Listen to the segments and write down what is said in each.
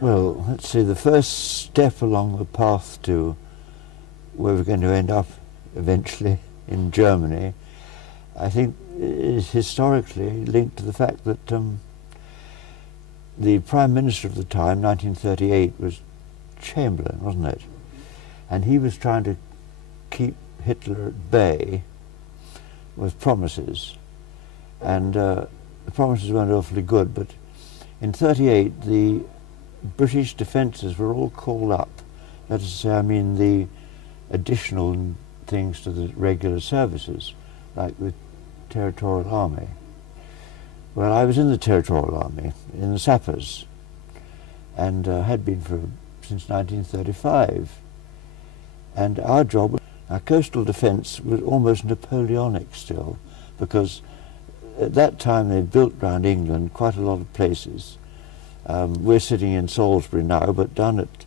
Well, let's see, the first step along the path to where we're going to end up eventually in Germany, I think, is historically linked to the fact that the Prime Minister of the time, 1938, was Chamberlain, wasn't it? And he was trying to keep Hitler at bay with promises. And the promises weren't awfully good, but in 1938 the British defences were all called up. That is to say, I mean the additional things to the regular services, like the Territorial Army. Well, I was in the Territorial Army, in the sappers, and had been since 1935. And our job, our coastal defence, was almost Napoleonic still, because at that time they built round England quite a lot of places. We're sitting in Salisbury now, but down at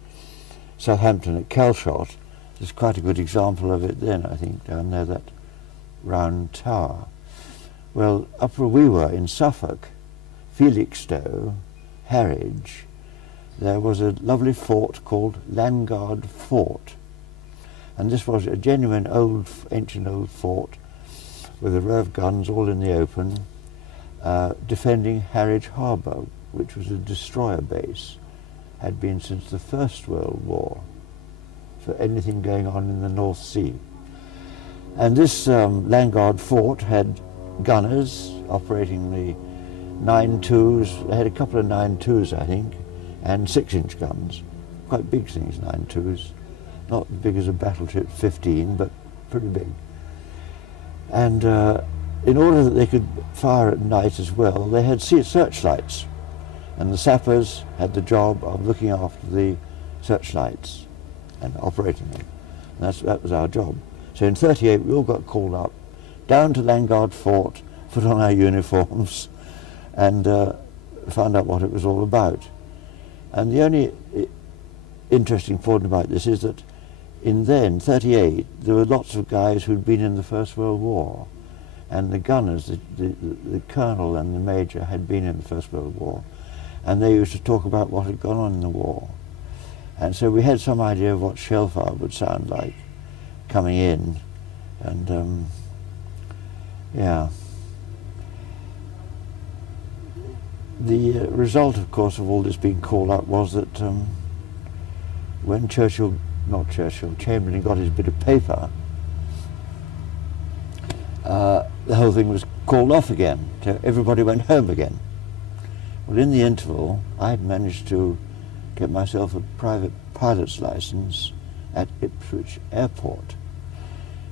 Southampton at Calshot, there's quite a good example of it then, I think, down there, that round tower. Well, up where we were in Suffolk, Felixstowe, Harwich, there was a lovely fort called Landguard Fort. And this was a genuine ancient old fort with a row of guns all in the open, defending Harwich Harbour, which was a destroyer base, had been since the First World War, for anything going on in the North Sea. And this Landguard Fort had gunners operating the 9.2s. They had a couple of 9.2s, I think, and 6-inch guns. Quite big things, 9.2s. Not as big as a battleship 15, but pretty big. And in order that they could fire at night as well, they had searchlights. And the sappers had the job of looking after the searchlights and operating them. And that was our job. So in 1938 we all got called up, down to Landguard Fort, put on our uniforms, and found out what it was all about. And the only interesting point about this is that in 1938 there were lots of guys who'd been in the First World War, and the gunners, the colonel and the major, had been in the First World War, and they used to talk about what had gone on in the war. And so we had some idea of what shellfire would sound like coming in, and yeah. The result, of course, of all this being called up was that when Chamberlain got his bit of paper, the whole thing was called off again. So everybody went home again. Well, in the interval, I had managed to get myself a private pilot's license at Ipswich Airport,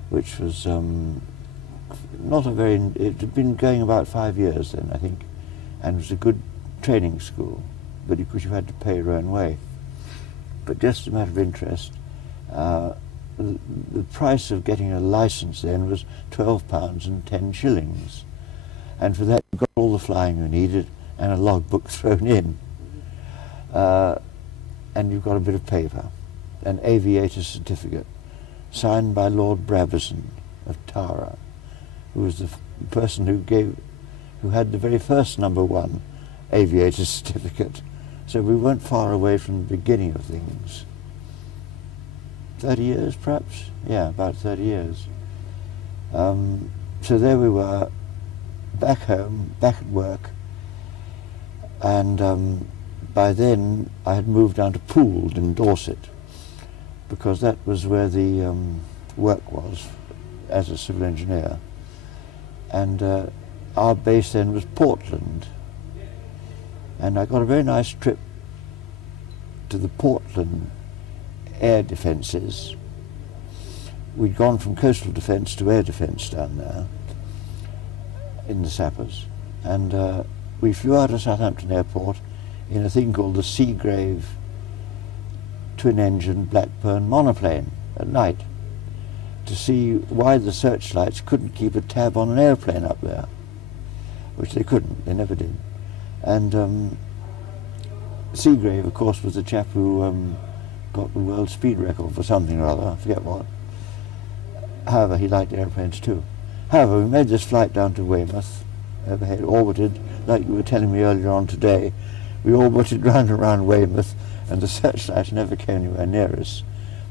which was not a very, it had been going about 5 years then, I think, and it was a good training school, but of course you had to pay your own way. But just a matter of interest, the price of getting a license then was £12 and 10 shillings, and for that you got all the flying you needed and a logbook thrown in, and you've got a bit of paper, an aviator's certificate, signed by Lord Brabazon of Tara, who was the person who had the very first #1 aviator's certificate. So we weren't far away from the beginning of things. 30 years, perhaps? Yeah, about 30 years. So there we were, back home, back at work, and by then I had moved down to Poole in Dorset, because that was where the work was as a civil engineer. And our base then was Portland. And I got a very nice trip to the Portland air defences. We'd gone from coastal defence to air defence down there in the sappers. And we flew out of Southampton Airport in a thing called the Seagrave twin-engine Blackburn monoplane at night, to see why the searchlights couldn't keep a tab on an airplane up there, which they couldn't, they never did. And Seagrave, of course, was the chap who got the world speed record for something or other, I forget what. However, he liked airplanes too. However, we made this flight down to Weymouth, overhead, orbited, like you were telling me earlier on today, We orbited round and round Weymouth, and the searchlights never came anywhere near us.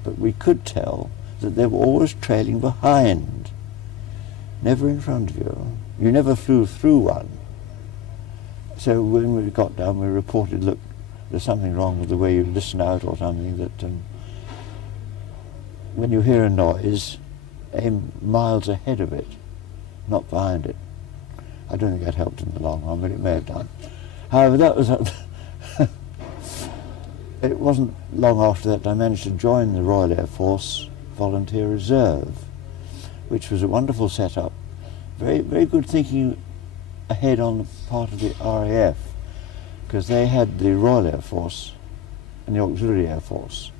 But we could tell that they were always trailing behind, never in front of you. You never flew through one. So when we got down, we reported, look, there's something wrong with the way you listen out or something, that when you hear a noise, aim miles ahead of it, not behind it. I don't think that helped in the long run, but it may have done. However, that was it wasn't long after that I managed to join the Royal Air Force Volunteer Reserve, which was a wonderful setup. Very, very good thinking ahead on the part of the RAF, because they had the Royal Air Force and the Auxiliary Air Force,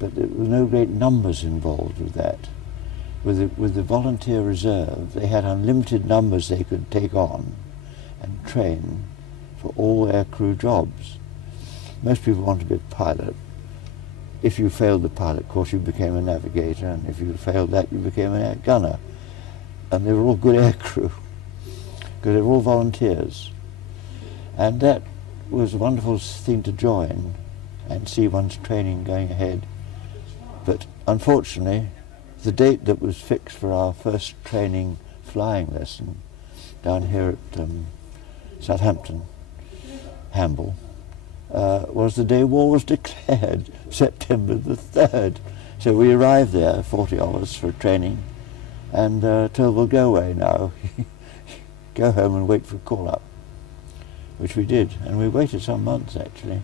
but there were no great numbers involved with that. With the Volunteer Reserve, they had unlimited numbers they could take on and train for all aircrew jobs. Most people want to be a pilot. If you failed the pilot course, you became a navigator, and if you failed that, you became an air gunner. And they were all good aircrew, because they were all volunteers. And that was a wonderful thing to join and see one's training going ahead. But unfortunately, the date that was fixed for our first training flying lesson down here at Southampton, Hamble, was the day war was declared, September the 3rd. So we arrived there, 40 of us, for training, and told, we'll go away now. Go home and wait for a call-up, which we did. And we waited some months, actually.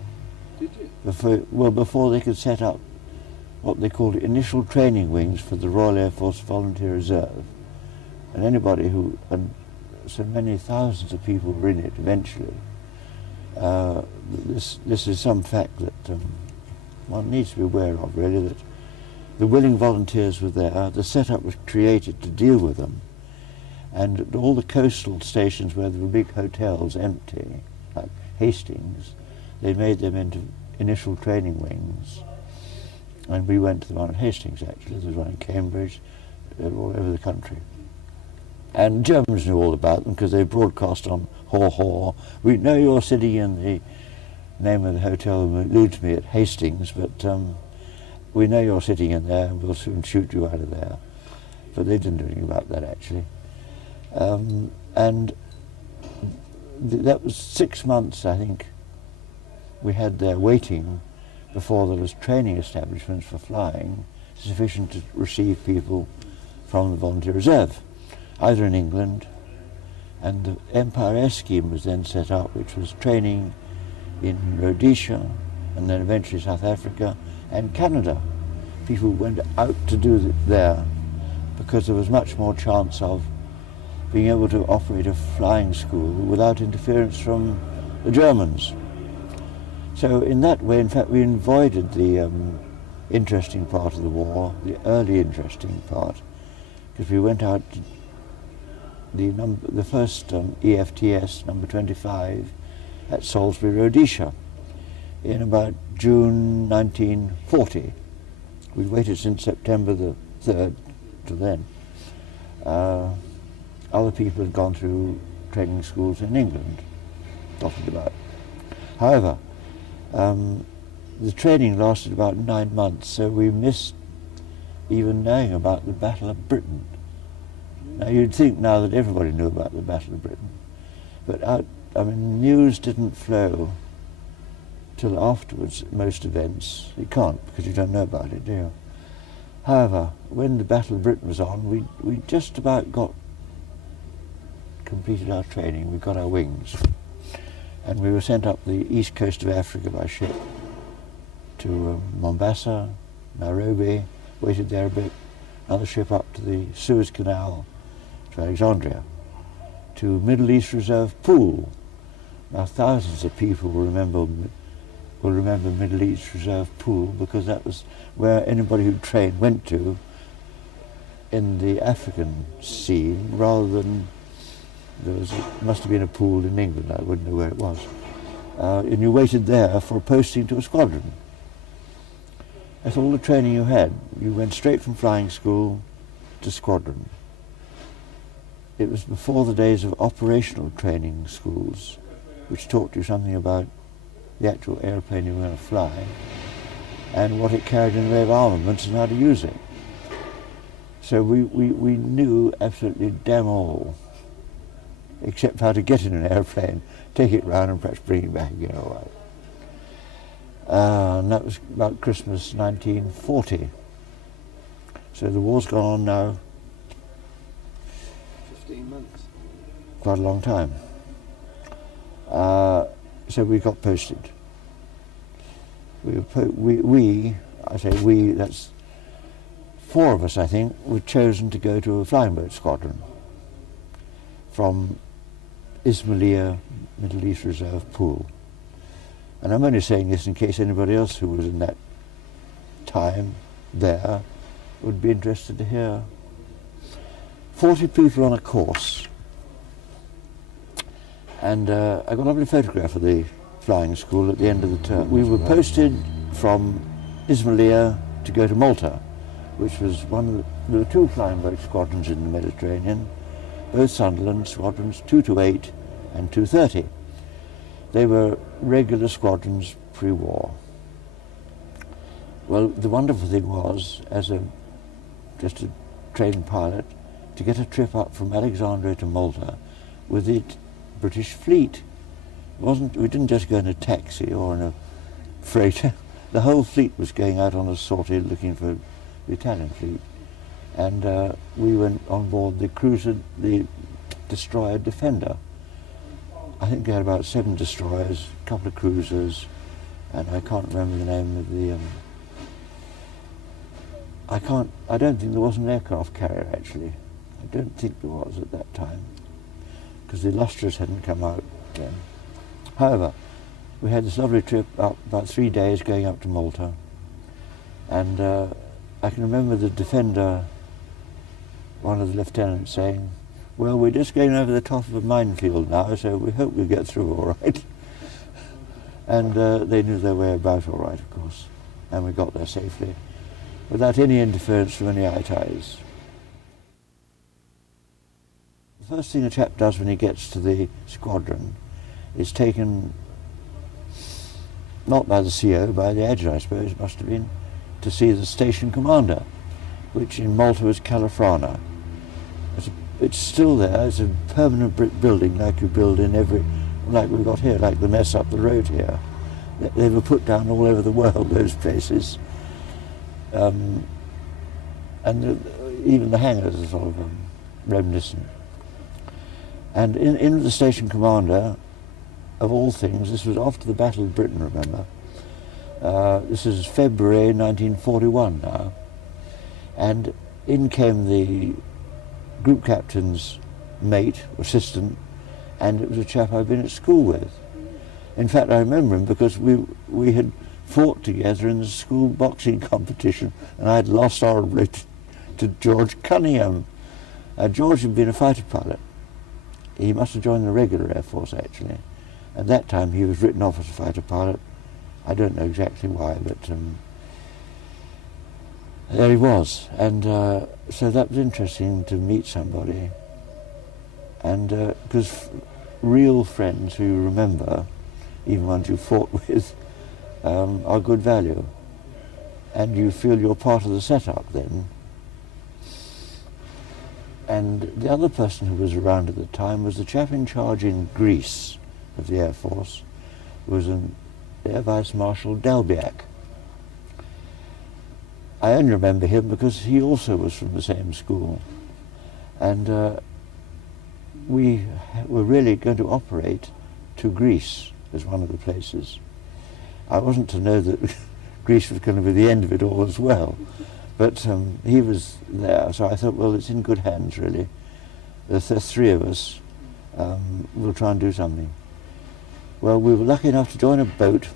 Did you? Before they could set up what they called initial training wings for the Royal Air Force Volunteer Reserve. And anybody who, and so many thousands of people were in it eventually. This is some fact that one needs to be aware of, really, that the willing volunteers were there. The setup was created to deal with them, and at all the coastal stations where there were big hotels empty, like Hastings, they made them into initial training wings. And we went to the one at Hastings, actually. There was one in Cambridge, all over the country. And Germans knew all about them because they broadcast on Haw Haw. We know you're sitting in the name of the hotel eludes me at Hastings, but we know you're sitting in there and we'll soon shoot you out of there. But they didn't do anything about that, actually. That was 6 months, I think, we had there waiting before there was training establishments for flying sufficient to receive people from the Volunteer Reserve, either in England, and the Empire Air Scheme was then set up, which was training in Rhodesia and then eventually South Africa and Canada. People went out to do it there because there was much more chance of being able to operate a flying school without interference from the Germans. So in that way, in fact, we avoided the interesting part of the war, the early interesting part, because we went out to the first EFTS, number 25, at Salisbury, Rhodesia, in about June 1940. We'd waited since September the 3rd to then. Other people had gone through training schools in England, dotted about. However, the training lasted about 9 months, so we missed even knowing about the Battle of Britain. Now you'd think now that everybody knew about the Battle of Britain, but news didn't flow till afterwards at most events. You can't, because you don't know about it, do you? However, when the Battle of Britain was on, we just about completed our training. We got our wings, and we were sent up the east coast of Africa by ship to Mombasa, Nairobi, waited there a bit, another ship up to the Suez Canal to Alexandria, to Middle East Reserve Pool. Now thousands of people will remember Middle East Reserve Pool because that was where anybody who trained went to in the African scene, rather than must have been a pool in England. I wouldn't know where it was. And you waited there for a posting to a squadron. That's all the training you had. You went straight from flying school to squadron. It was before the days of operational training schools, which taught you something about the actual airplane you were going to fly, and what it carried in the way of armaments and how to use it. So we knew absolutely damn all, except how to get in an airplane, take it round and perhaps bring it back again all right. And that was about Christmas 1940. So the war's gone on now 15 months. Quite a long time. So we got posted. I say we, that's 4 of us, I think, were chosen to go to a flying boat squadron from Ismailia Middle East Reserve Pool. And I'm only saying this in case anybody else who was in that time there would be interested to hear. 40 people on a course. And I got a lovely photograph of the flying school at the end of the term. We were posted from Ismailia to go to Malta, which was there were 2 flying boat squadrons in the Mediterranean, both Sunderland squadrons, 228 and 230. They were regular squadrons pre-war. Well, the wonderful thing was, as just a trained pilot, to get a trip up from Alexandria to Malta with the British fleet. We didn't just go in a taxi or in a freighter. The whole fleet was going out on a sortie looking for the Italian fleet. And we went on board the destroyer Defender. I think they had about 7 destroyers, a couple of cruisers, and I can't remember the name of the... I don't think there was an aircraft carrier, actually. I don't think there was at that time, because the Illustrious hadn't come out then. However, we had this lovely trip up, about 3 days going up to Malta, and I can remember the Defender, one of the lieutenants saying, "Well, we're just going over the top of a minefield now, so we hope we'll get through all right." And they knew their way about all right, of course, and we got there safely, without any interference from any ITIs. The first thing a chap does when he gets to the squadron is taken, not by the CO, by the adjutant, I suppose it must have been, to see the station commander, which in Malta was Califrana. It's still there. It's a permanent brick building like you build in like we've got here, like the mess up the road here. They were put down all over the world, those places. And even the hangars are sort of reminiscent. And in the station commander, of all things, this was after the Battle of Britain, remember. This is February 1941 now. And in came the group captain's mate, assistant, and it was a chap I'd been at school with. In fact, I remember him because we had fought together in the school boxing competition, and I had lost horribly to George Cunningham. George had been a fighter pilot. He must have joined the regular Air Force, actually. At that time, he was written off as a fighter pilot. I don't know exactly why, but there he was. And so that was interesting to meet somebody. And because real friends who you remember, even ones you fought with, are good value. And you feel you're part of the setup then. And the other person who was around at the time was the chap in charge in Greece of the Air Force, was an Air Vice Marshal Delbiac. I only remember him because he also was from the same school. And we were really going to operate to Greece as one of the places. I wasn't to know that Greece was going to be the end of it all as well. But he was there, so I thought, well, it's in good hands, really. There's 3 of us. We'll try and do something. Well, we were lucky enough to join a boat,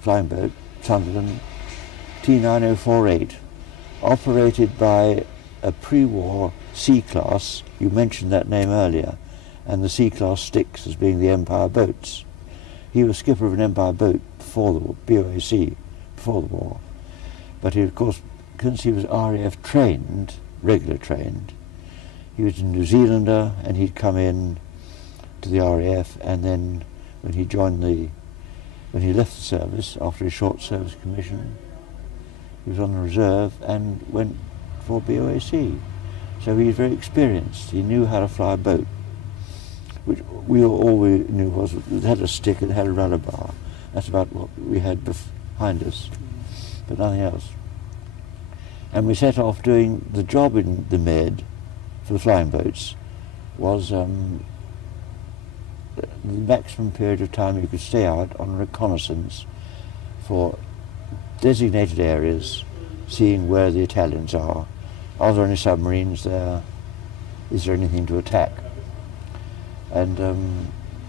flying boat, Sunderland, T9048, operated by a pre-war C-class. You mentioned that name earlier, and the C-class sticks as being the Empire boats. He was skipper of an Empire boat before the war, BOAC, before the war. But he, of course, since he was RAF trained, regular trained, he was a New Zealander, and he'd come in to the RAF, and then when he joined the when he left the service after his short service commission. He was on the reserve and went for BOAC. So he was very experienced. He knew how to fly a boat, which all we knew was it had a stick and it had a rudder bar. That's about what we had behind us, but nothing else. And we set off doing the job in the Med for the flying boats was the maximum period of time you could stay out on reconnaissance for designated areas, seeing where the Italians are. Are there any submarines there? Is there anything to attack? And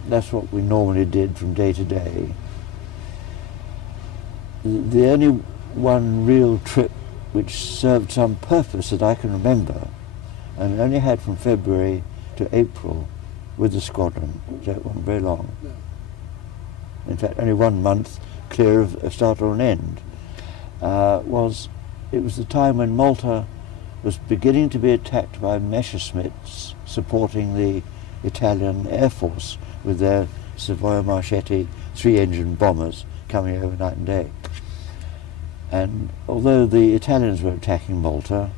that's what we normally did from day to day. The only one real trip which served some purpose that I can remember, and only had from February to April with the squadron, so it wasn't very long. In fact, only 1 month clear of a start or an end. It was the time when Malta was beginning to be attacked by Messerschmitts supporting the Italian Air Force with their Savoia Marchetti 3-engine bombers coming over night and day. And although the Italians were attacking Malta,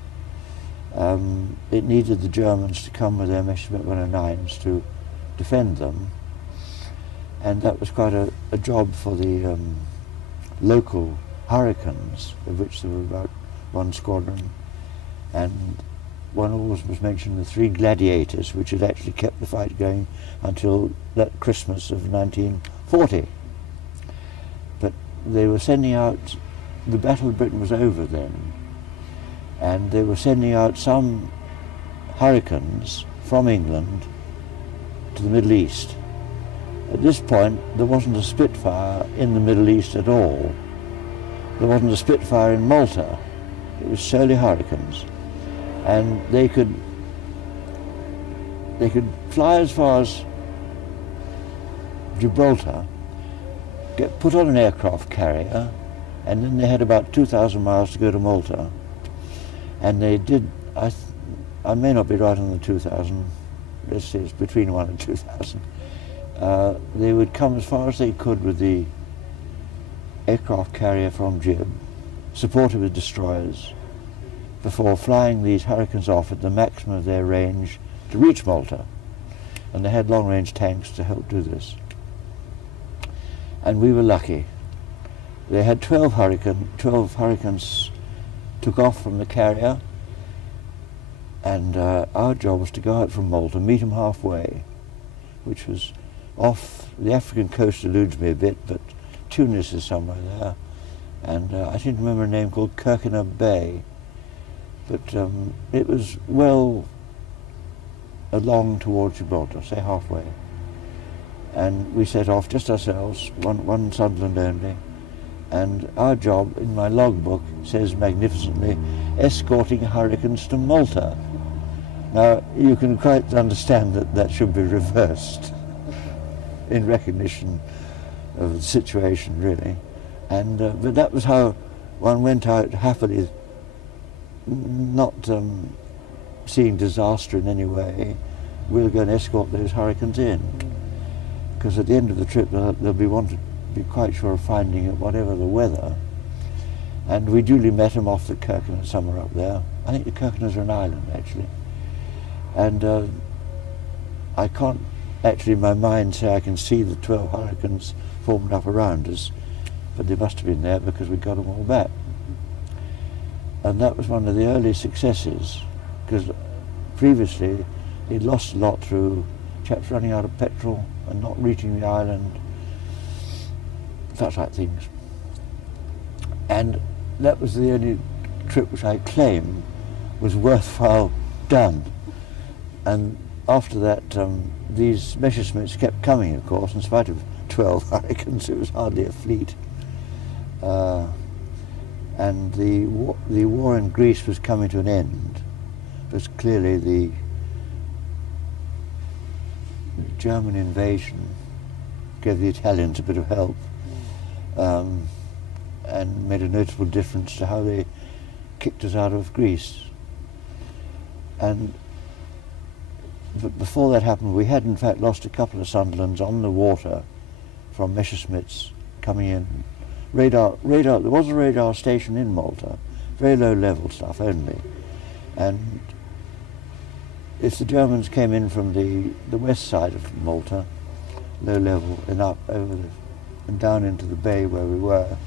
it needed the Germans to come with their Messerschmitt 109s to defend them. And that was quite a job for the local Hurricanes, of which there were about 1 squadron. And one always was mentioned the 3 Gladiators, which had actually kept the fight going until that Christmas of 1940. But they were sending out, the Battle of Britain was over then, and they were sending out some Hurricanes from England to the Middle East. At this point, there wasn't a Spitfire in the Middle East at all. There wasn't a Spitfire in Malta. It was solely Hurricanes. And they could fly as far as Gibraltar, get put on an aircraft carrier, and then they had about 2,000 miles to go to Malta. And they did, I may not be right on the 2,000, let's say it's between 1 and 2,000. They would come as far as they could with the aircraft carrier from Gib, supported with destroyers, before flying these Hurricanes off at the maximum of their range to reach Malta. And they had long-range tanks to help do this. And we were lucky. They had 12 Hurricanes took off from the carrier, and our job was to go out from Malta, meet them halfway, which was off the African coast. Eludes me a bit, but Tunis is somewhere there, and I seem to remember a name called Kirkener Bay, but it was well along towards Gibraltar, say halfway, and we set off just ourselves, one Sunderland only. And our job, in my logbook, says magnificently, escorting Hurricanes to Malta. Now, you can quite understand that that should be reversed in recognition of the situation, really. And but that was how one went out happily, not seeing disaster in any way. We'll go and escort those Hurricanes in, because at the end of the trip they'll be quite sure of finding it, whatever the weather. And we duly met them off the Kirkener, somewhere up there. I think the Kirkeners are an island, actually. And I can't actually in my mind say I can see the 12 Hurricanes formed up around us, but they must have been there because we got them all back. And that was one of the early successes, because previously he'd lost a lot through chaps running out of petrol and not reaching the island, such like things. And that was the only trip which I claim was worthwhile done. And after that, these Messerschmitts kept coming, of course, in spite of 12 Hurricanes. It was hardly a fleet. And the war in Greece was coming to an end, because clearly the German invasion gave the Italians a bit of help, and made a notable difference to how they kicked us out of Greece. But before that happened, we had in fact lost a couple of Sunderlands on the water from Messerschmitts coming in. Radar, there was a radar station in Malta, very low level stuff only. And if the Germans came in from the west side of Malta, low level, and up over and down into the bay where we were,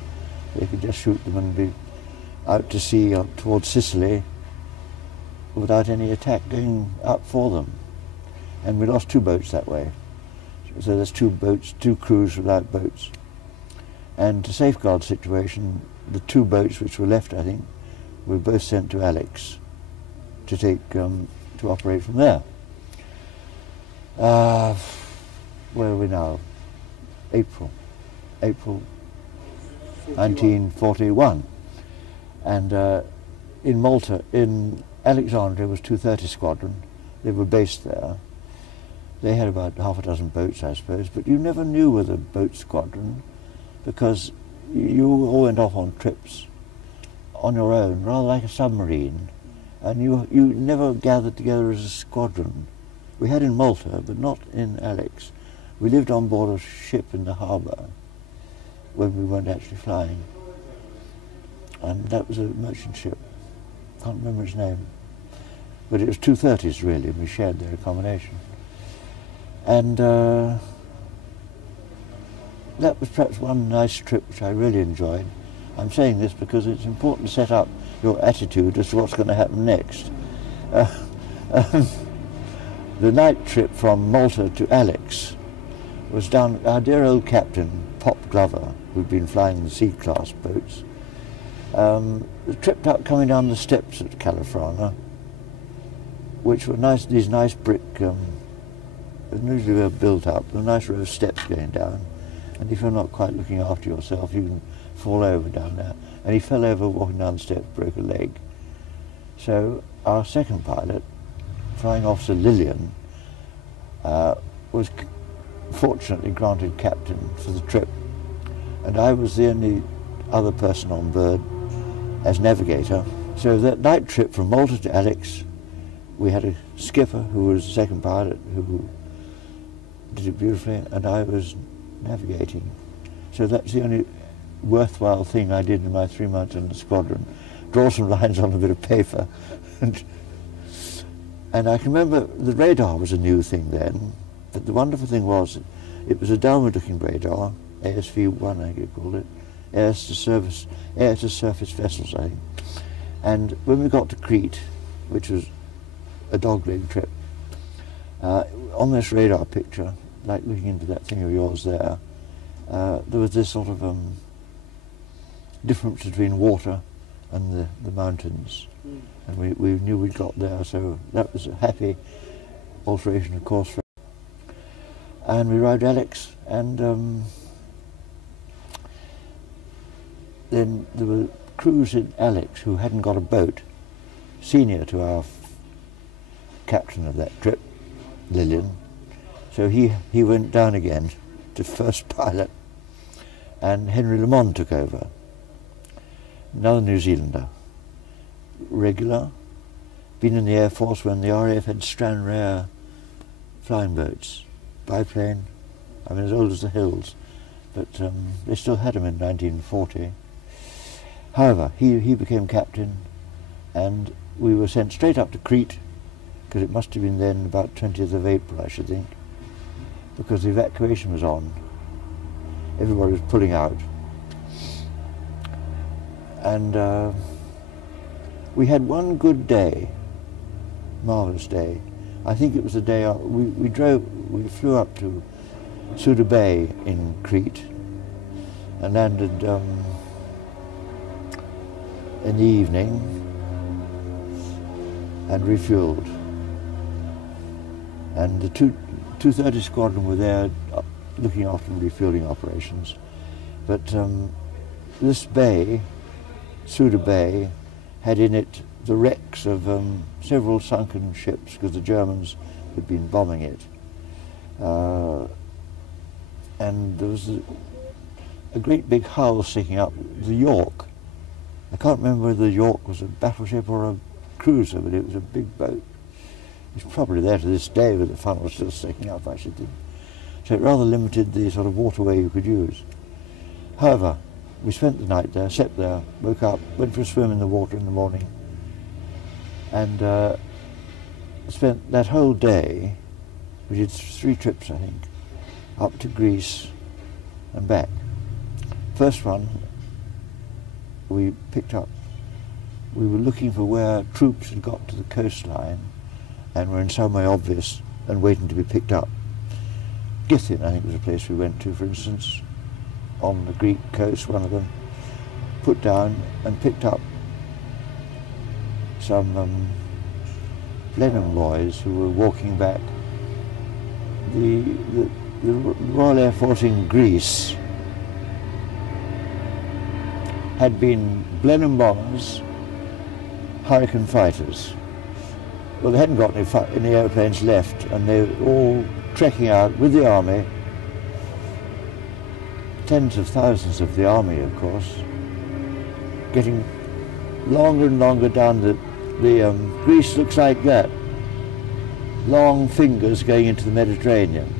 they could just shoot them and be out to sea up towards Sicily without any attack going up for them. And we lost 2 boats that way. So there's 2 boats, 2 crews without boats. And to safeguard the situation, the 2 boats which were left, I think, were both sent to Alex to take to operate from there. Where are we now? April 1941. And in Malta, in Alexandria was 230 Squadron. They were based there. They had about half a dozen boats, I suppose, but you never knew with a boat squadron because you all went off on trips on your own, rather like a submarine, and you never gathered together as a squadron. We had in Malta, but not in Alex. We lived on board a ship in the harbour when we weren't actually flying, and that was a merchant ship. Can't remember its name, but it was 230s really, and we shared their accommodation. And that was perhaps one nice trip which I really enjoyed. I'm saying this because it's important to set up your attitude as to what's going to happen next. The night trip from Malta to Alex was done, our dear old captain, Pop Glover, who'd been flying the C-class boats, tripped up coming down the steps at Califrana, which were nice, these nice brick, usually were built up, a nice row of steps going down, and if you're not quite looking after yourself, you can fall over down there. And he fell over walking down the steps, broke a leg. So our second pilot, Flying Officer Lillian, was fortunately granted captain for the trip, and I was the only other person on board as navigator. So that night trip from Malta to Alex, we had a skipper who was the second pilot who did it beautifully, and I was navigating. So that's the only worthwhile thing I did in my 3 months in the squadron. Draw some lines on a bit of paper. And I can remember the radar was a new thing then, but the wonderful thing was it was a downward-looking radar, ASV-1 I think you called it, air to surface vessels I think. And when we got to Crete, which was a dogleg trip, on this radar picture, like looking into that thing of yours there, there was this sort of difference between water and the mountains. And we knew we'd got there, so that was a happy alteration of course. And we arrived at Alex, and then there were crews in Alex who hadn't got a boat, senior to our captain of that trip, Lillian. So he went down again to first pilot, and Henry Lamond took over, another New Zealander, regular, been in the Air Force when the RAF had Stranraer flying boats, biplane, I mean as old as the hills, but they still had them in 1940. However, he became captain, and we were sent straight up to Crete, because it must have been then about 20th of April, I should think, because the evacuation was on. Everybody was pulling out. And we had one good day, marvellous day. I think it was the day we flew up to Suda Bay in Crete and landed in the evening and refueled. And the 230 Squadron were there looking after refueling operations. But this bay, Suda Bay, had in it the wrecks of several sunken ships because the Germans had been bombing it. And there was a great big hull sticking up, the York. I can't remember whether the York was a battleship or a cruiser, but it was a big boat. It's probably there to this day, but the funnel was still sticking up, I should think. So it rather limited the sort of waterway you could use. However, we spent the night there, slept there, woke up, went for a swim in the water in the morning, and spent that whole day. We did 3 trips, I think, up to Greece and back. First one we picked up, we were looking for where troops had got to the coastline and were in some way obvious and waiting to be picked up. Githin, I think, was a place we went to, for instance, on the Greek coast, one of them, put down and picked up some Blenheim boys who were walking back. The Royal Air Force in Greece had been Blenheim bombers, Hurricane fighters. Well, they hadn't got any airplanes left, and they were all trekking out with the army, tens of thousands of the army, of course, getting longer and longer down the Greece looks like that, long fingers going into the Mediterranean.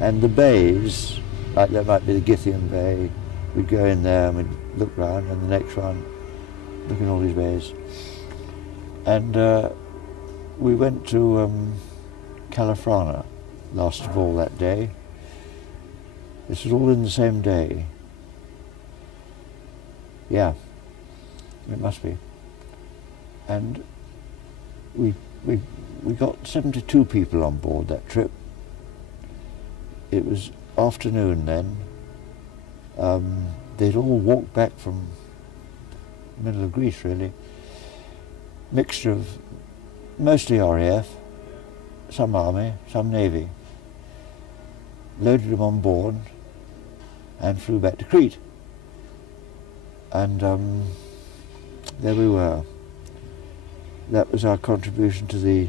And the bays, like there might be the Githian Bay, we'd go in there and we'd look round, and the next one, look at all these bays. And we went to Califrana, last of all that day. This was all in the same day. Yeah, it must be. And we got 72 people on board that trip. It was afternoon then. They'd all walked back from the middle of Greece, really. Mixture of mostly RAF, some Army, some Navy. Loaded them on board and flew back to Crete. And there we were. That was our contribution to the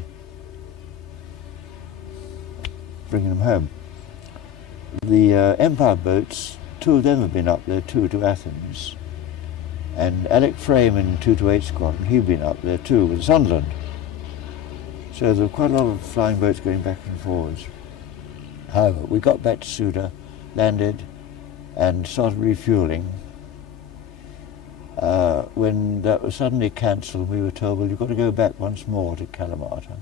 bringing them home. The Empire boats, 2 of them have been up there too, to Athens. And Alec Frame in 228 Squadron, he'd been up there too with Sunderland. So there were quite a lot of flying boats going back and forwards. However, we got back to Suda, landed, and started refuelling. When that was suddenly cancelled, we were told, well, you've got to go back once more to Kalamata.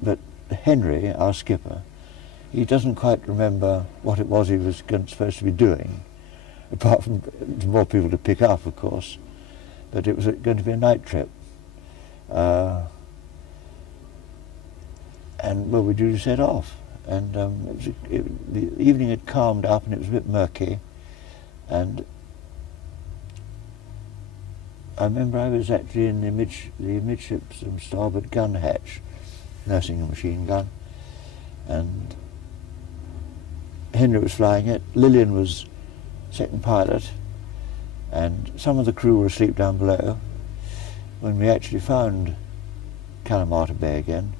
But Henry, our skipper, he doesn't quite remember what it was he was supposed to be doing, apart from more people to pick up, of course. But it was going to be a night trip. And, well, we did set off. And the evening had calmed up and it was a bit murky. And I remember I was actually in the midships starboard gun hatch, nursing a machine gun. And Henry was flying it, Lillian was second pilot, and some of the crew were asleep down below. When we actually found Kalamata Bay again,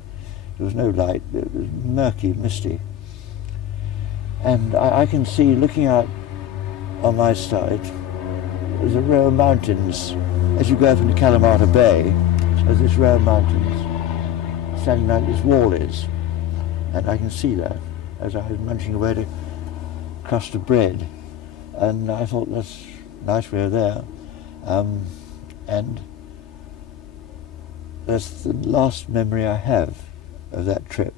there was no light, it was murky, misty. And I can see, looking out on my side, there's a row of mountains. As you go up into Kalamata Bay, there's this row of mountains standing like this wall is. And I can see that as I was munching away to crust of bread. And I thought, that's nice, we're there. And that's the last memory I have of that trip,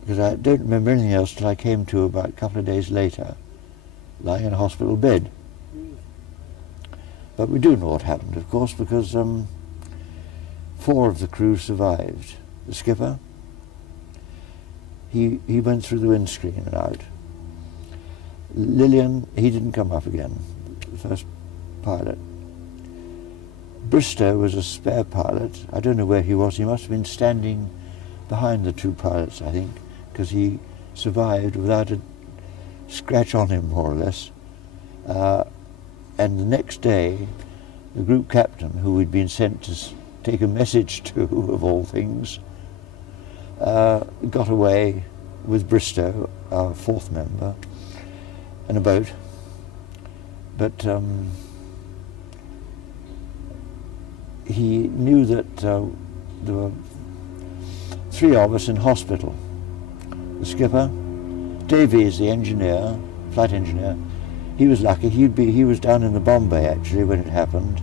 because I don't remember anything else till I came to about a couple of days later, lying in a hospital bed. But we do know what happened, of course, because 4 of the crew survived. The skipper, he went through the windscreen and out. Lillian, he didn't come up again, the first pilot. Bristow was a spare pilot. I don't know where he was. He must have been standing behind the 2 pilots, I think, because he survived without a scratch on him, more or less. And the next day, the group captain, who we'd been sent to take a message to, of all things, got away with Bristow, our 4th member, in a boat. But he knew that there were 3 of us in hospital the skipper. Davies, the engineer, flight engineer, he was lucky. He was down in the Bombay actually when it happened.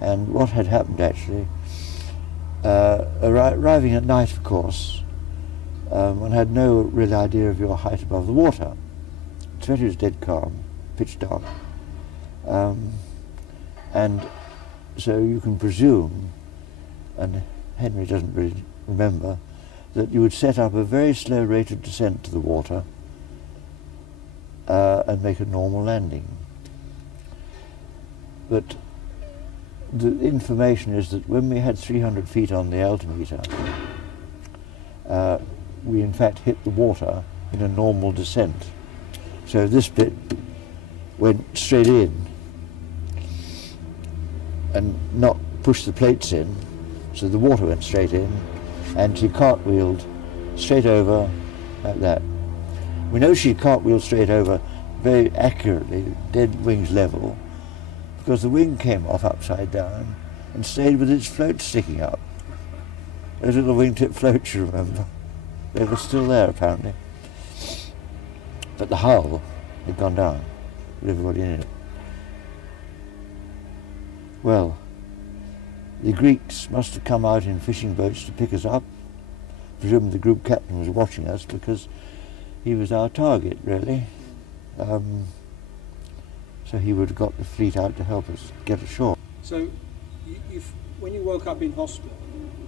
And what had happened actually, arriving at night, of course, one had no real idea of your height above the water. It was dead calm, pitch dark. And so you can presume, and Henry doesn't really remember, that you would set up a very slow rate of descent to the water and make a normal landing. But the information is that when we had 300 feet on the altimeter, we in fact hit the water in a normal descent. So this bit went straight in and not pushed the plates in, so the water went straight in, and she cartwheeled straight over like that. We know she cartwheeled straight over very accurately, dead wings level, because the wing came off upside down and stayed with its floats sticking up. Those little wingtip floats, you remember. They were still there apparently. But the hull had gone down with everybody in it. Well, the Greeks must have come out in fishing boats to pick us up. Presumably the group captain was watching us because he was our target, really. So he would have got the fleet out to help us get ashore. So, when you woke up in hospital,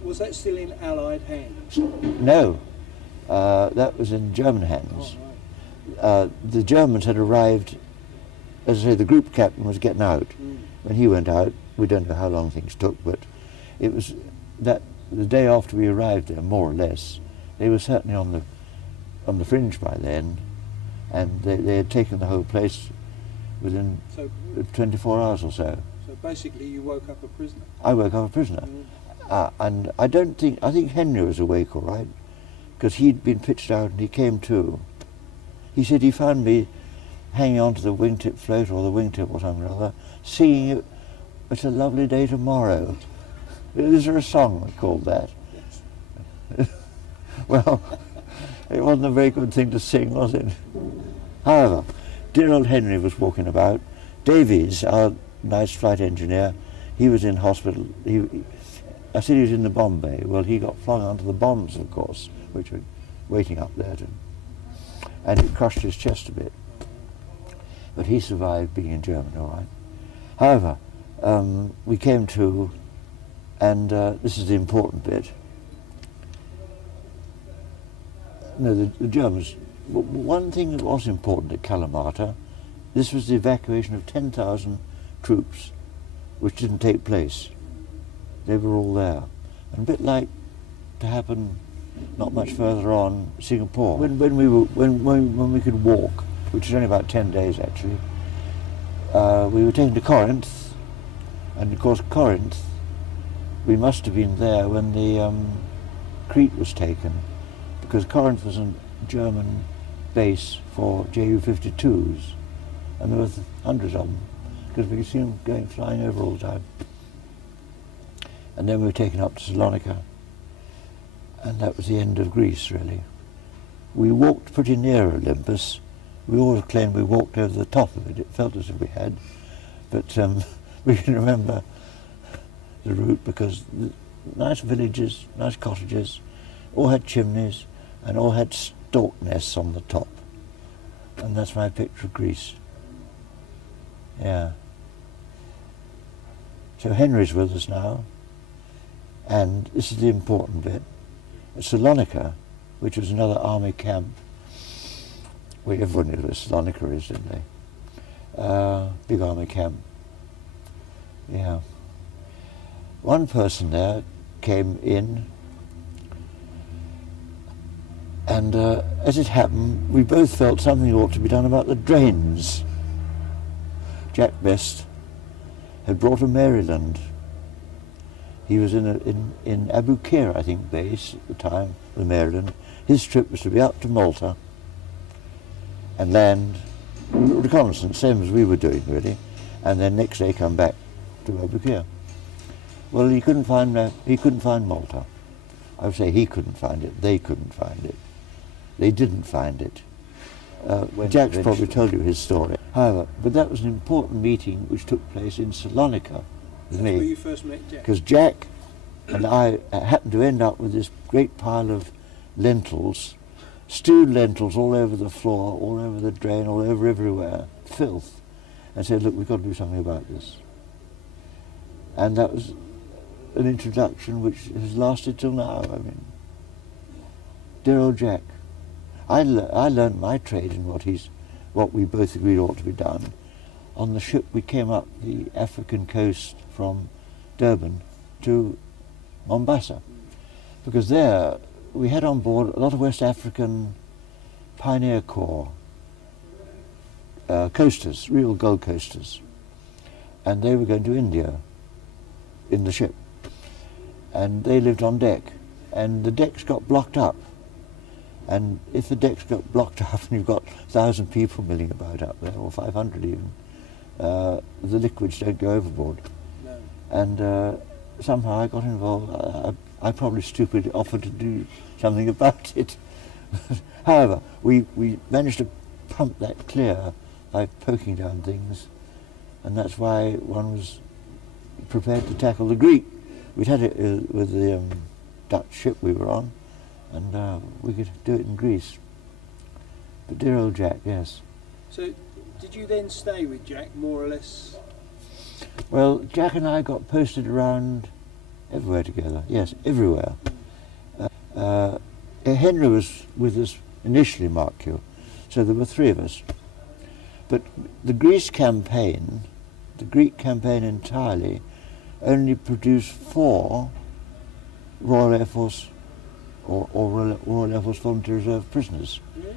was that still in Allied hands? No, that was in German hands. Oh, right. The Germans had arrived, as I say, the group captain was getting out. When he went out, we don't know how long things took, but it was that the day after we arrived there, more or less. They were certainly on the fringe by then, and they had taken the whole place within 24 hours or so. So basically you woke up a prisoner? I woke up a prisoner. And I think Henry was awake all right, because he'd been pitched out and he came to. He said he found me hanging on to the wingtip float, or the wingtip or something or other, singing "It's a Lovely Day Tomorrow." Is there a song called that? Yes. Well, it wasn't a very good thing to sing, was it? However, dear old Henry was walking about. Davies, our nice flight engineer, he was in hospital. I said he was in the Bombay. Well, he got flung onto the bombs, of course, which were waiting up there, and it crushed his chest a bit. But he survived being in Germany, all right. However, we came to, and this is the important bit. No, the Germans, one thing that was important at Kalamata, this was the evacuation of 10,000 troops, which didn't take place. They were all there. And a bit like to happen not much further on, Singapore. When we could walk, which was only about 10 days actually, we were taken to Corinth, and of course Corinth, we must have been there when the Crete was taken, because Corinth was a German base for Ju-52s, and there were hundreds of them, because we could see them flying over all the time. And then we were taken up to Salonika, and that was the end of Greece, really. We walked pretty near Olympus. We always claimed we walked over the top of it. It felt as if we had, but we can remember the route because nice villages, nice cottages, all had chimneys and all had stork nests on the top. And that's my picture of Greece. Yeah. So Henry's with us now, and this is the important bit. At Salonika, which was another army camp, well, everyone knew where Salonika is, didn't they? Big army camp. Yeah. One person there came in, and as it happened, we both felt something ought to be done about the drains. Jack Best had brought a Maryland. He was in Abu Qir, I think, base at the time, the Maryland. His trip was to be up to Malta and land, reconnaissance, same as we were doing, really, and then next day come back to Abu Qir. Well, he couldn't find Malta. I would say he couldn't find it, they couldn't find it. They didn't find it. Jack's probably told you his story. However, but that was an important meeting which took place in Salonika with That's where me. you first met Jack? Because Jack and I happened to end up with this great pile of lentils, stewed lentils all over the floor, all over the drain, all over everywhere, filth, and said, look, we've got to do something about this. And that was an introduction which has lasted till now. I mean, dear old Jack. I learned my trade in what we both agreed ought to be done. On the ship we came up the African coast from Durban to Mombasa, because there we had on board a lot of West African Pioneer Corps coasters, real Gold Coasters, and they were going to India in the ship, and they lived on deck, and the decks got blocked up. And if the decks got blocked up and you've got 1,000 people milling about up there, or 500 even, the liquids don't go overboard. No. And somehow I got involved. I probably stupidly offered to do something about it. However, we managed to pump that clear by poking down things, and that's why one was prepared to tackle the Greek. We'd had it with the Dutch ship we were on, and we could do it in Greece. But dear old Jack, yes. So, did you then stay with Jack, more or less? Well, Jack and I got posted around everywhere together, yes, everywhere. Henry was with us initially, mark you, so there were three of us. But the Greek campaign entirely, only produced 4 Royal Air Force or Royal Air Force Volunteer Reserve prisoners. Really?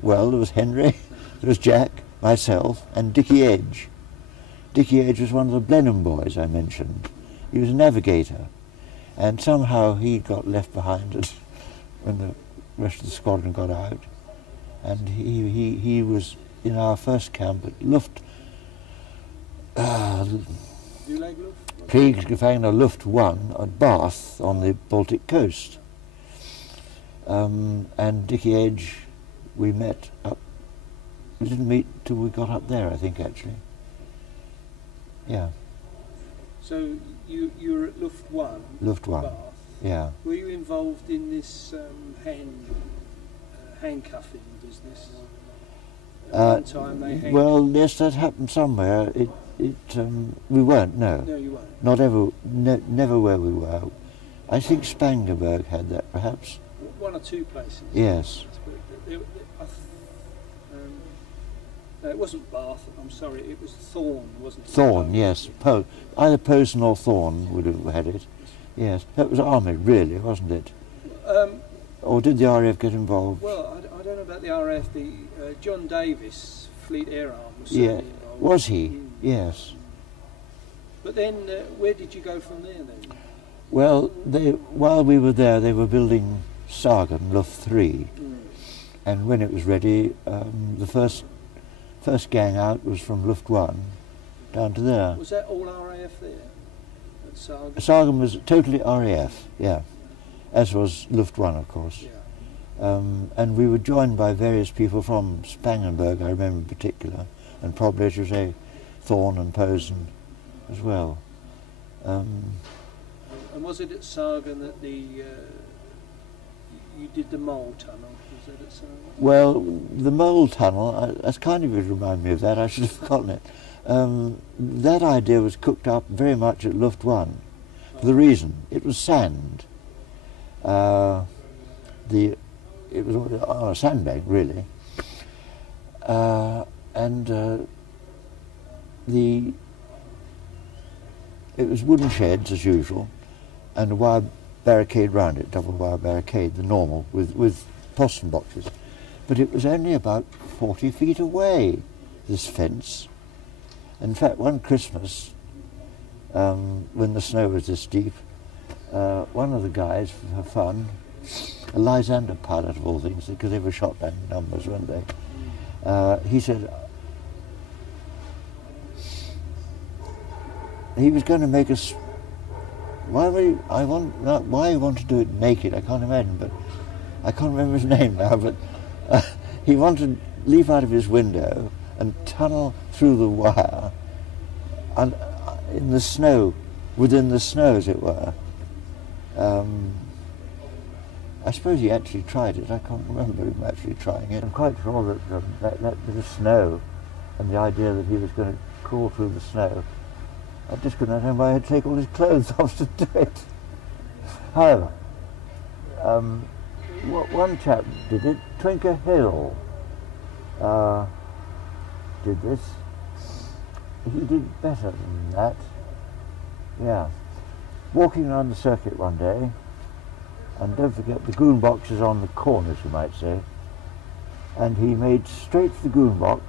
Well, there was Henry, there was Jack, myself, and Dickie Edge. Dickie Edge was one of the Blenheim boys I mentioned. He was a navigator, and somehow he got left behind when the rest of the squadron got out, and he was in our first camp at Kriegsgefangene Luft 1 at Bath on the Baltic coast. And Dickie Edge, we met up. We didn't meet till we got up there, I think, actually. Yeah. So you were at Luft 1? Luft 1, Bath. yeah. Were you involved in this handcuffing business? At one time they handcuffed. Well, yes, that happened somewhere. We weren't, no. No, you weren't. Not ever, never where we were. I think Spangenberg had that, perhaps. One or two places. Yes. It wasn't Bath, I'm sorry, it was Thorn, wasn't it? Thorn, yes. Either Posen or Thorn would have had it. Yes. That was Army, really, wasn't it? Or did the RAF get involved? Well, I don't know about the RAF. John Davis, Fleet Air Arm, was Yeah. certainly involved. Was he? Yes. But then, where did you go from there then? Well, while we were there, they were building Sargon, Luft 3. And when it was ready, the first gang out was from Luft 1 down to there. Was that all RAF there at Sargon? Sargon was totally RAF, yeah, as was Luft 1, of course. Yeah. And we were joined by various people from Spangenberg, I remember in particular, and probably, as you say, Thorn and Posen as well. And was it at Sargon that you did the mole tunnel? Was that at Sargon? Well, the mole tunnel, that's kind of you to remind me of that, I should have forgotten it. That idea was cooked up very much at Luft 1 for the reason, it was sand. It was on a sandbank, really. It was wooden sheds, as usual, and a wire barricade round it, double wire barricade, the normal, with postern boxes. But it was only about 40 feet away, this fence. In fact, one Christmas, when the snow was this deep, one of the guys, for fun, a Lysander pilot of all things, because they were shot down in numbers, weren't they? He said, he was going to make us. Why he wanted to do it naked, I can't imagine, but I can't remember his name now. But He wanted to leap out of his window and tunnel through the wire and in the snow, within the snow as it were. I suppose he actually tried it. I can't remember him actually trying it. I'm quite sure that that bit of snow and the idea that he was going to crawl through the snow, I just couldn't understand why he had to take all his clothes off to do it. However, one chap did it. Twinker Hill did this. He did better than that. Yeah. Walking around the circuit one day, and don't forget the goon box is on the corners, you might say, and he made straight for the goon box,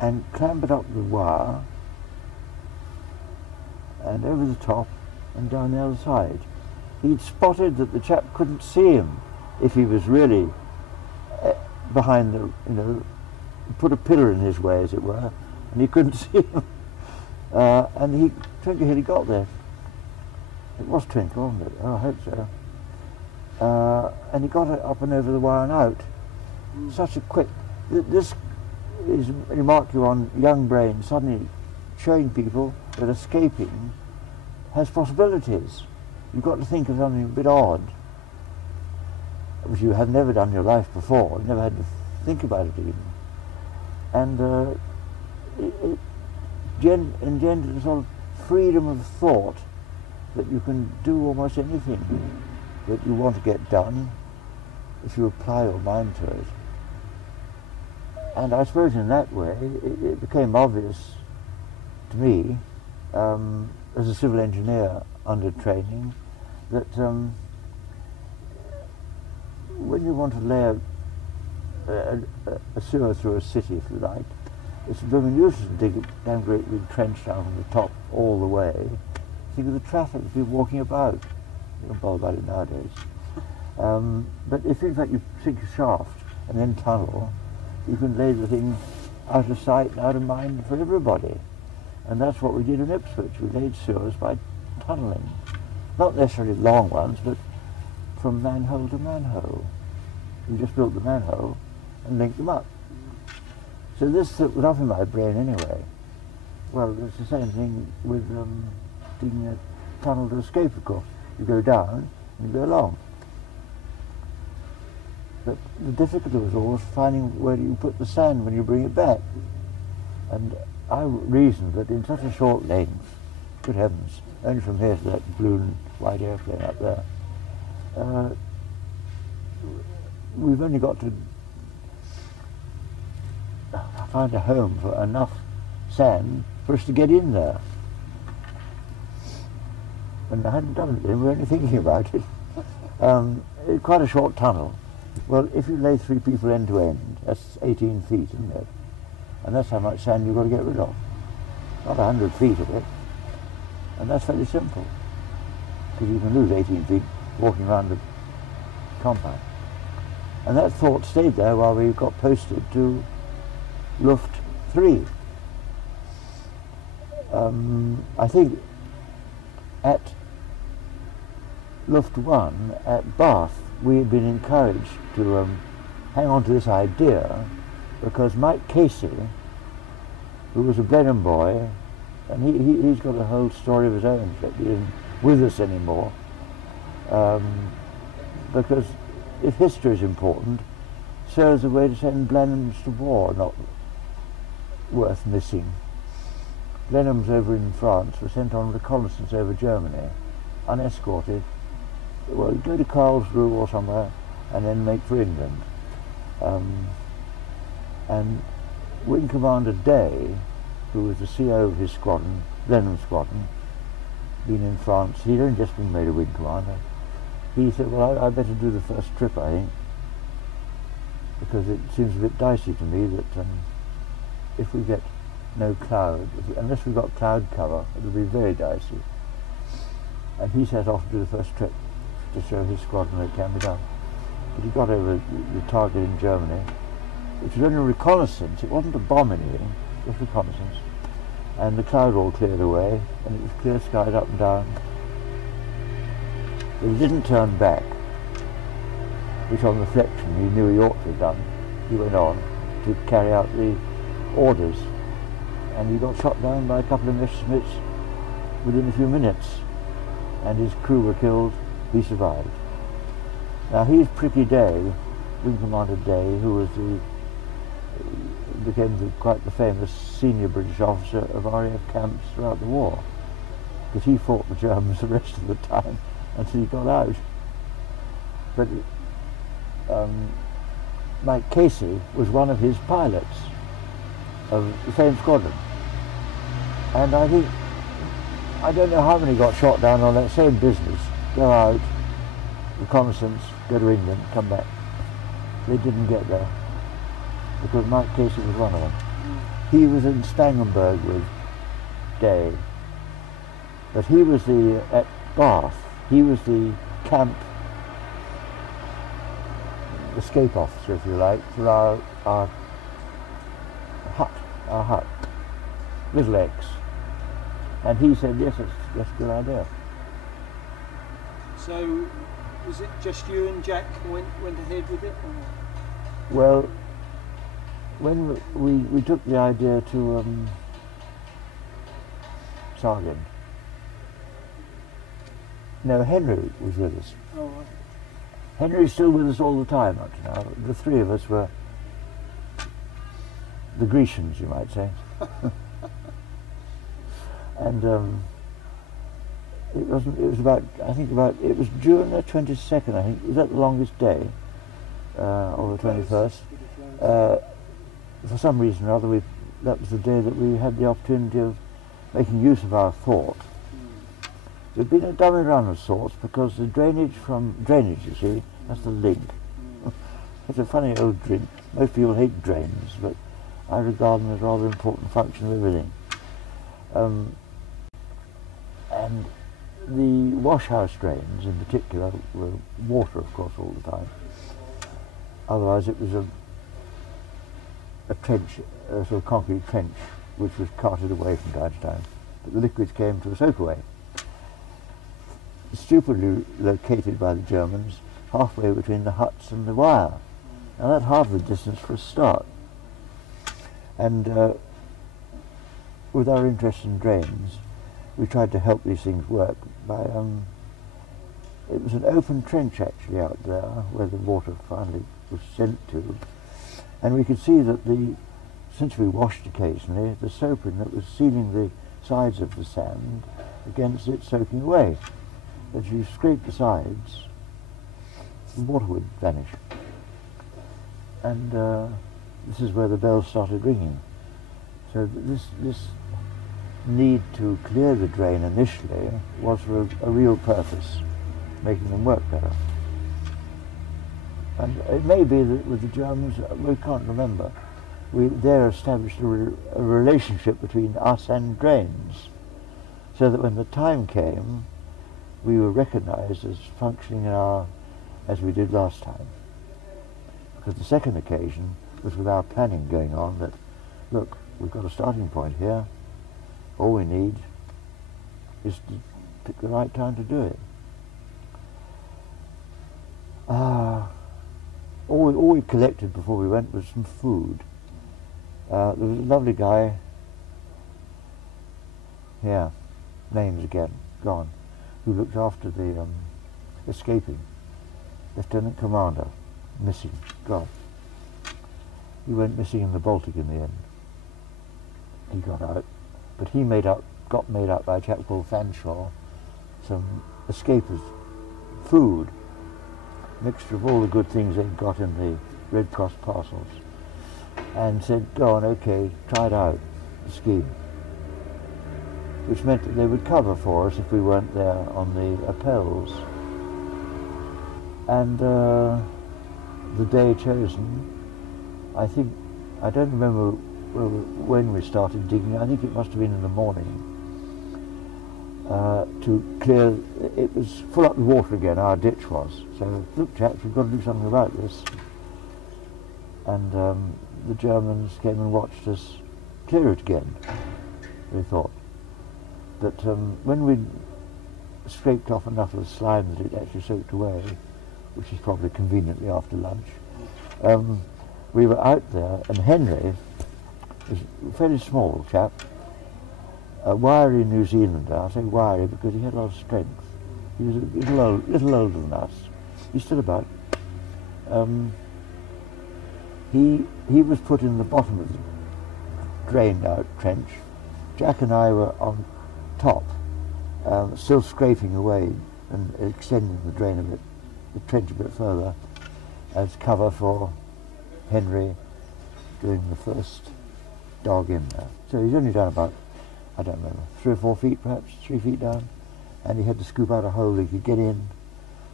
and clambered up the wire and over the top and down the other side. He'd spotted that the chap couldn't see him if he was really behind the, put a pillar in his way, as it were, and he couldn't see him. And Twinkle Hill, he got there. It was Twinkle, wasn't it? Oh, I hope so. And he got it up and over the wire and out. Such a quick... This is remark you on young brains suddenly showing people that escaping has possibilities. You've got to think of something a bit odd, which you have never done in your life before, never had to think about it even. And it engendered a sort of freedom of thought that you can do almost anything that you want to get done if you apply your mind to it. And I suppose in that way it became obvious to me, as a civil engineer under training, that when you want to lay a sewer through a city, if you like, it's very useless to dig a damn great big trench down from the top all the way. Think of the traffic, the people walking about. You don't bother about it nowadays. But if in fact you sink a shaft and then tunnel, you can lay the thing out of sight and out of mind for everybody. And that's what we did in Ipswich. We laid sewers by tunnelling. Not necessarily long ones, but from manhole to manhole. We just built the manhole and linked them up. So this was off in my brain anyway. Well, it's the same thing with digging a tunnel to escape, of course. You go down and you go along. But the difficulty was always finding where you put the sand when you bring it back. And I reasoned that in such a short length, good heavens, only from here to that blue and white airplane up there, we've only got to find a home for enough sand for us to get in there. And I hadn't done it then, we were only thinking about it. It's quite a short tunnel. Well, if you lay 3 people end to end, that's 18 feet, isn't it? And that's how much sand you've got to get rid of. Not 100 feet of it. And that's fairly simple, because you can lose 18 feet walking around the compound. And that thought stayed there while we got posted to Luft 3. I think at Luft 1 at Bath, we had been encouraged to hang on to this idea because Mike Casey, who was a Blenheim boy, and he's got a whole story of his own, except he isn't with us anymore, because if history is important, so is a way to send Blenheims to war not worth missing. Blenheims over in France were sent on reconnaissance over Germany, unescorted. Well, go to Karlsruhe or somewhere and then make for England. And Wing Commander Day, who was the CO of his squadron, Blenheim squadron, been in France, he'd only just been made a Wing Commander. He said, well, I better do the first trip, I think, because it seems a bit dicey to me that if we get no cloud, unless we've got cloud cover, it'll be very dicey. And he set off to do the first trip to show his squadron that it can be done. But he got over the target in Germany, which was only reconnaissance. It wasn't a bomb anything, just reconnaissance. And the cloud all cleared away, and it was clear skies up and down. But he didn't turn back, which on reflection he knew he ought to have done. He went on to carry out the orders, and he got shot down by a couple of Messerschmitts within a few minutes, and his crew were killed. He survived. Now he's Pricky Day, Wing Commander Day, who was became quite the famous senior British officer of RAF camps throughout the war, because he fought the Germans the rest of the time until he got out. But Mike Casey was one of his pilots of the same squadron, and I don't know how many got shot down on that same business. Go out, reconnaissance, go to England, come back. They didn't get there, because Mike Casey was one of them. He was in Spangenberg with Day, but he was at Bath, he was the camp escape officer, if you like, for our hut, Little X. And he said, yes, that's a good idea. So, was it just you and Jack went ahead with it? Or? Well, when we took the idea to Sargent, no, Henry was with us. Oh, right. Henry's still with us all the time up to now. The three of us were the Grecians, you might say. And it was June the 22nd, I think. Was that the longest day? Or the 21st? For some reason or other, that was the day that we had the opportunity of making use of our fort. There'd been a dummy run of sorts, because the drainage, you see, that's the link. It's a funny old drink. Most people hate drains, but I regard them as a rather important function of everything. And the wash-house drains in particular were water, of course, all the time. Otherwise it was a trench, a sort of concrete trench, which was carted away from time to time. But the liquids came to a soak-away, stupidly located by the Germans halfway between the huts and the wire. Now that's half the distance for a start. And with our interest in drains, we tried to help these things work by, it was an open trench actually out there where the water finally was sent to, and we could see that since we washed occasionally, the soaping that was sealing the sides of the sand against it soaking away. As you scrape the sides, the water would vanish. And this is where the bells started ringing. So this need to clear the drain initially was for a real purpose, making them work better. And it may be that with the Germans, we can't remember, we there established a relationship between us and drains, so that when the time came, we were recognized as functioning as we did last time. Because the second occasion was with our planning going on that, look, we've got a starting point here, all we need is to pick the right time to do it. All we collected before we went was some food. There was a lovely guy, here, names again, gone, who looked after the escaping. Lieutenant Commander, missing, gone. He went missing in the Baltic in the end. He got out, but he got made up by a chap called Fanshawe, some escapers, food, mixture of all the good things they'd got in the Red Cross parcels, and said, go on, okay, try it out, the scheme. Which meant that they would cover for us if we weren't there on the appels. And the day chosen, I don't remember when we started digging. I think it must have been in the morning, to clear, it was full up with water again, our ditch was. So, look chaps, we've got to do something about this. And the Germans came and watched us clear it again, they thought. But when we'd scraped off enough of the slime that it actually soaked away, which is probably conveniently after lunch. We were out there, and Henry was a fairly small chap, a wiry New Zealander. I say wiry because he had a lot of strength. He was a little older than us. He's still about. He was put in the bottom of the drained out trench. Jack and I were on top, still scraping away and extending the drain a bit, the trench a bit further, as cover for Henry doing the first dog in there. So he's only done about, I don't remember, 3 or 4 feet perhaps, 3 feet down, and he had to scoop out a hole he could get in,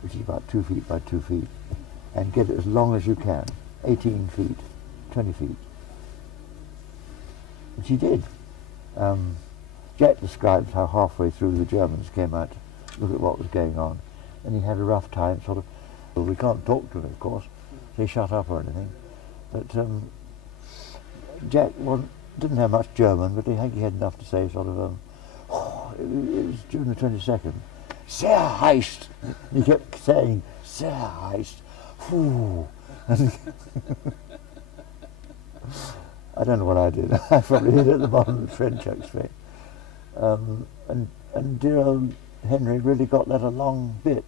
which is about 2 feet by 2 feet, and get it as long as you can, 18 feet, 20 feet. Which he did. Jack describes how halfway through the Germans came out to look at what was going on, and he had a rough time, sort of, well, we can't talk to him, of course, they shut up or anything, but Jack didn't have much German, but he had enough to say sort of, it was during the 22nd, sehr heißt, he kept saying, sehr heißt, whew. I don't know what I did. I probably hit at the bottom of the French actually. And dear old Henry really got that a long bit.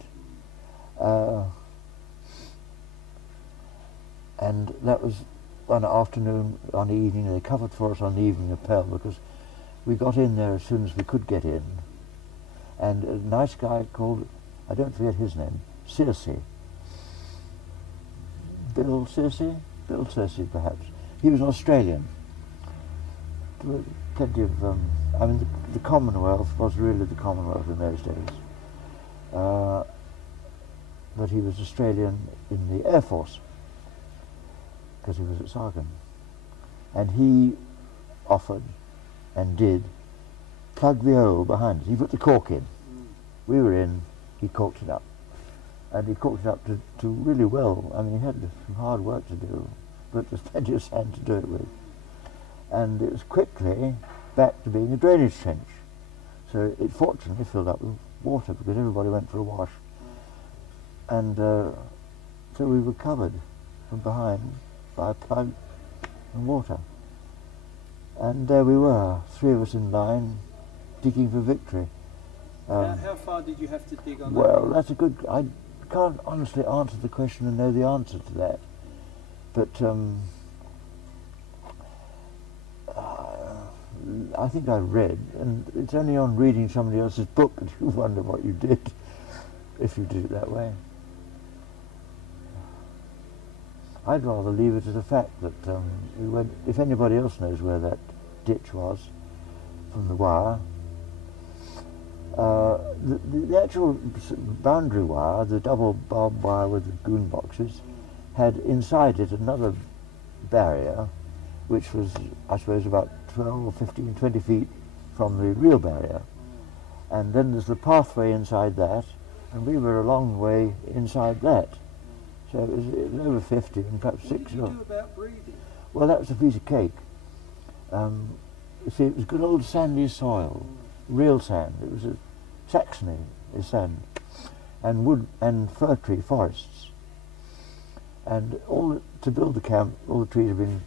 And that was one afternoon, on the evening, they covered for us on the evening of Pell because we got in there as soon as we could get in. And a nice guy called, I don't forget his name, Searcy. Bill Searcy? Bill Searcy perhaps. He was an Australian. There were plenty of, I mean, the Commonwealth was really the Commonwealth in those days. But he was Australian in the Air Force, because he was at Sargon. And he offered, and did, plug the hole behind us. He put the cork in. We were in, he corked it up. And he corked it up to really well. I mean, he had some hard work to do, but there's plenty of sand to do it with. And it was quickly back to being a drainage trench. So it fortunately filled up with water because everybody went for a wash. And so we were covered from behind by a plug and water. And there we were, 3 of us in line, digging for victory. How far did you have to dig on that? Well, that's a good, I can't honestly answer the question and know the answer to that. But I think I read, and it's only on reading somebody else's book that you wonder what you did, if you did it that way. I'd rather leave it as a fact that we went, if anybody else knows where that ditch was from the wire, the actual boundary wire, the double barbed wire with the goon boxes, had inside it another barrier which was, I suppose, about 12, 15, 20 feet from the real barrier. And then there's the pathway inside that, and we were a long way inside that. So it was over 50 and perhaps 60. What did you do about breathing? Well, that was a piece of cake. You see, it was good old sandy soil, real sand. It was a Saxony sand, and wood and fir tree forests. And to build the camp, all the trees have been,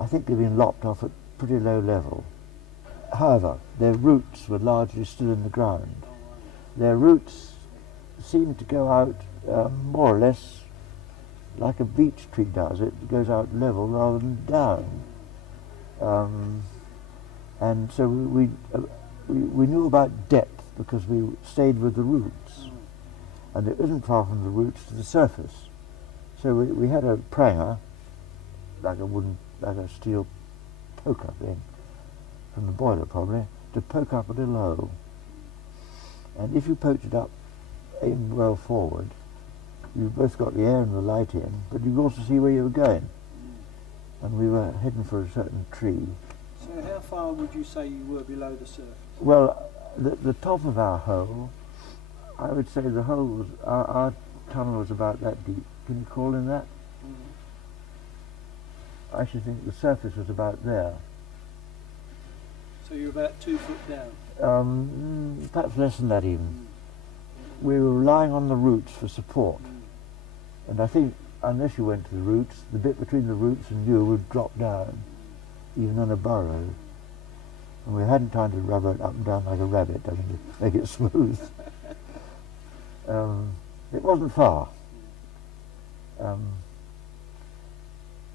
I think they've been lopped off at pretty low level. However, their roots were largely still in the ground. Their roots seemed to go out more or less like a beech tree does. It goes out level rather than down. And so we knew about depth because we stayed with the roots. And it isn't far from the roots to the surface. So we had a pranger, like a steel poker thing, from the boiler probably, to poke up a little hole. And if you poked it up, aimed well forward, you both got the air and the light in, but you could also see where you were going. And we were heading for a certain tree. So how far would you say you were below the surface? Well, the top of our hole, I would say the hole was, our tunnel was about that deep. Can you call in that? I should think the surface was about there. So you're about 2 foot down? Perhaps less than that even. we were relying on the roots for support. And I think unless you went to the roots, the bit between the roots and you would drop down, even on a burrow. And we hadn't time to rubber it up and down like a rabbit, I mean, to make it smooth. It wasn't far.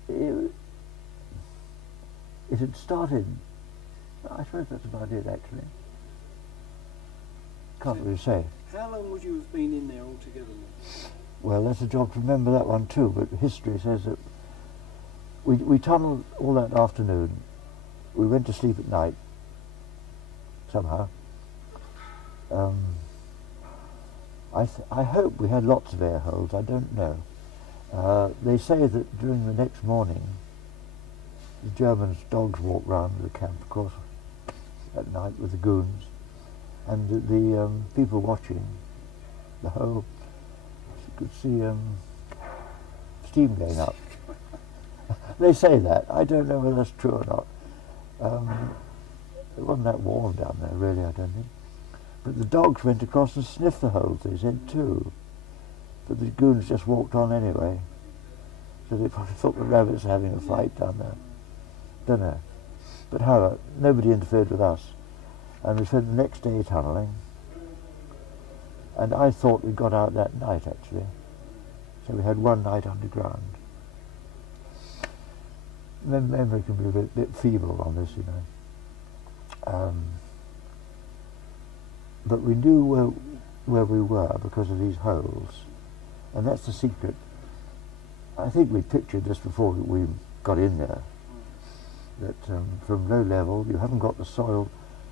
It had started, I suppose that's about it actually. Can't really say. How long would you have been in there altogether then? Well, that's a job to remember that one too, but history says that we tunnelled all that afternoon. We went to sleep at night, somehow. I hope we had lots of air holes, I don't know. They say that during the next morning, the Germans' dogs walked round the camp, of course, at night with the goons, and the people watching the hole could see steam going up. They say that. I don't know whether that's true or not. It wasn't that warm down there, really, I don't think. But the dogs went across and sniffed the holes, they said, too. But the goons just walked on anyway. So they probably thought the rabbits were having a fight down there. Don't know. But however, nobody interfered with us. And we spent the next day tunnelling. And I thought we got out that night, actually. So we had one night underground. Memory can be a bit feeble on this, you know. But we knew where we were because of these holes. And that's the secret. I think we pictured this before we got in there. That from low level, you haven't got the soil,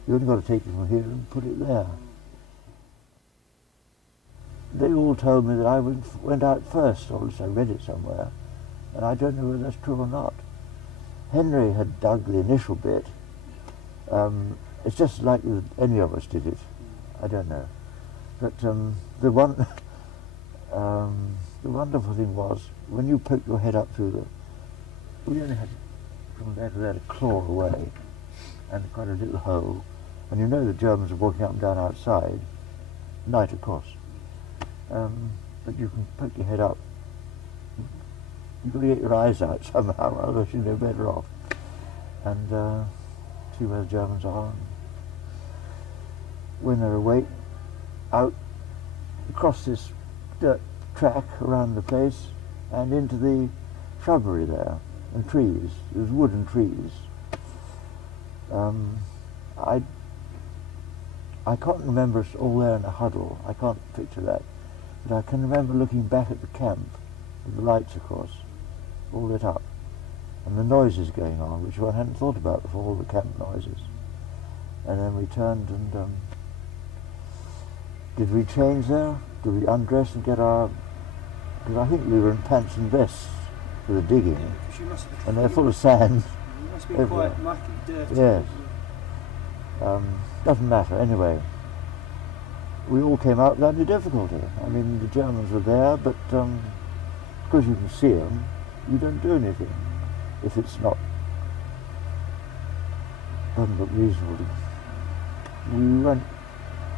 you only got to take it from here and put it there. They all told me that I went out first, or at least I read it somewhere, and I don't know whether that's true or not. Henry had dug the initial bit. It's just like any of us did it. I don't know. But the wonderful thing was, when you poked your head up through we only had from there to there to claw away, and quite a little hole, and you know the Germans are walking up and down outside, night of course. But you can poke your head up. You've got to get your eyes out somehow, otherwise you're no better off. And see where the Germans are. When they're awake, out across this dirt track around the place and into the shrubbery there and trees. There's wood and trees. I can't remember us all there in a huddle. I can't picture that. But I can remember looking back at the camp, with the lights of course, all lit up, and the noises going on, which one hadn't thought about before, all the camp noises. And then we turned and did we change there? Did we undress and get our... Because I think we were in pants and vests for the digging, and they're full of sand. You must be quite mucky, dirty. Yes. Doesn't matter, anyway. We all came out without any difficulty. I mean, the Germans were there, but because you can see them, you don't do anything if it's not... doesn't look reasonable. We weren't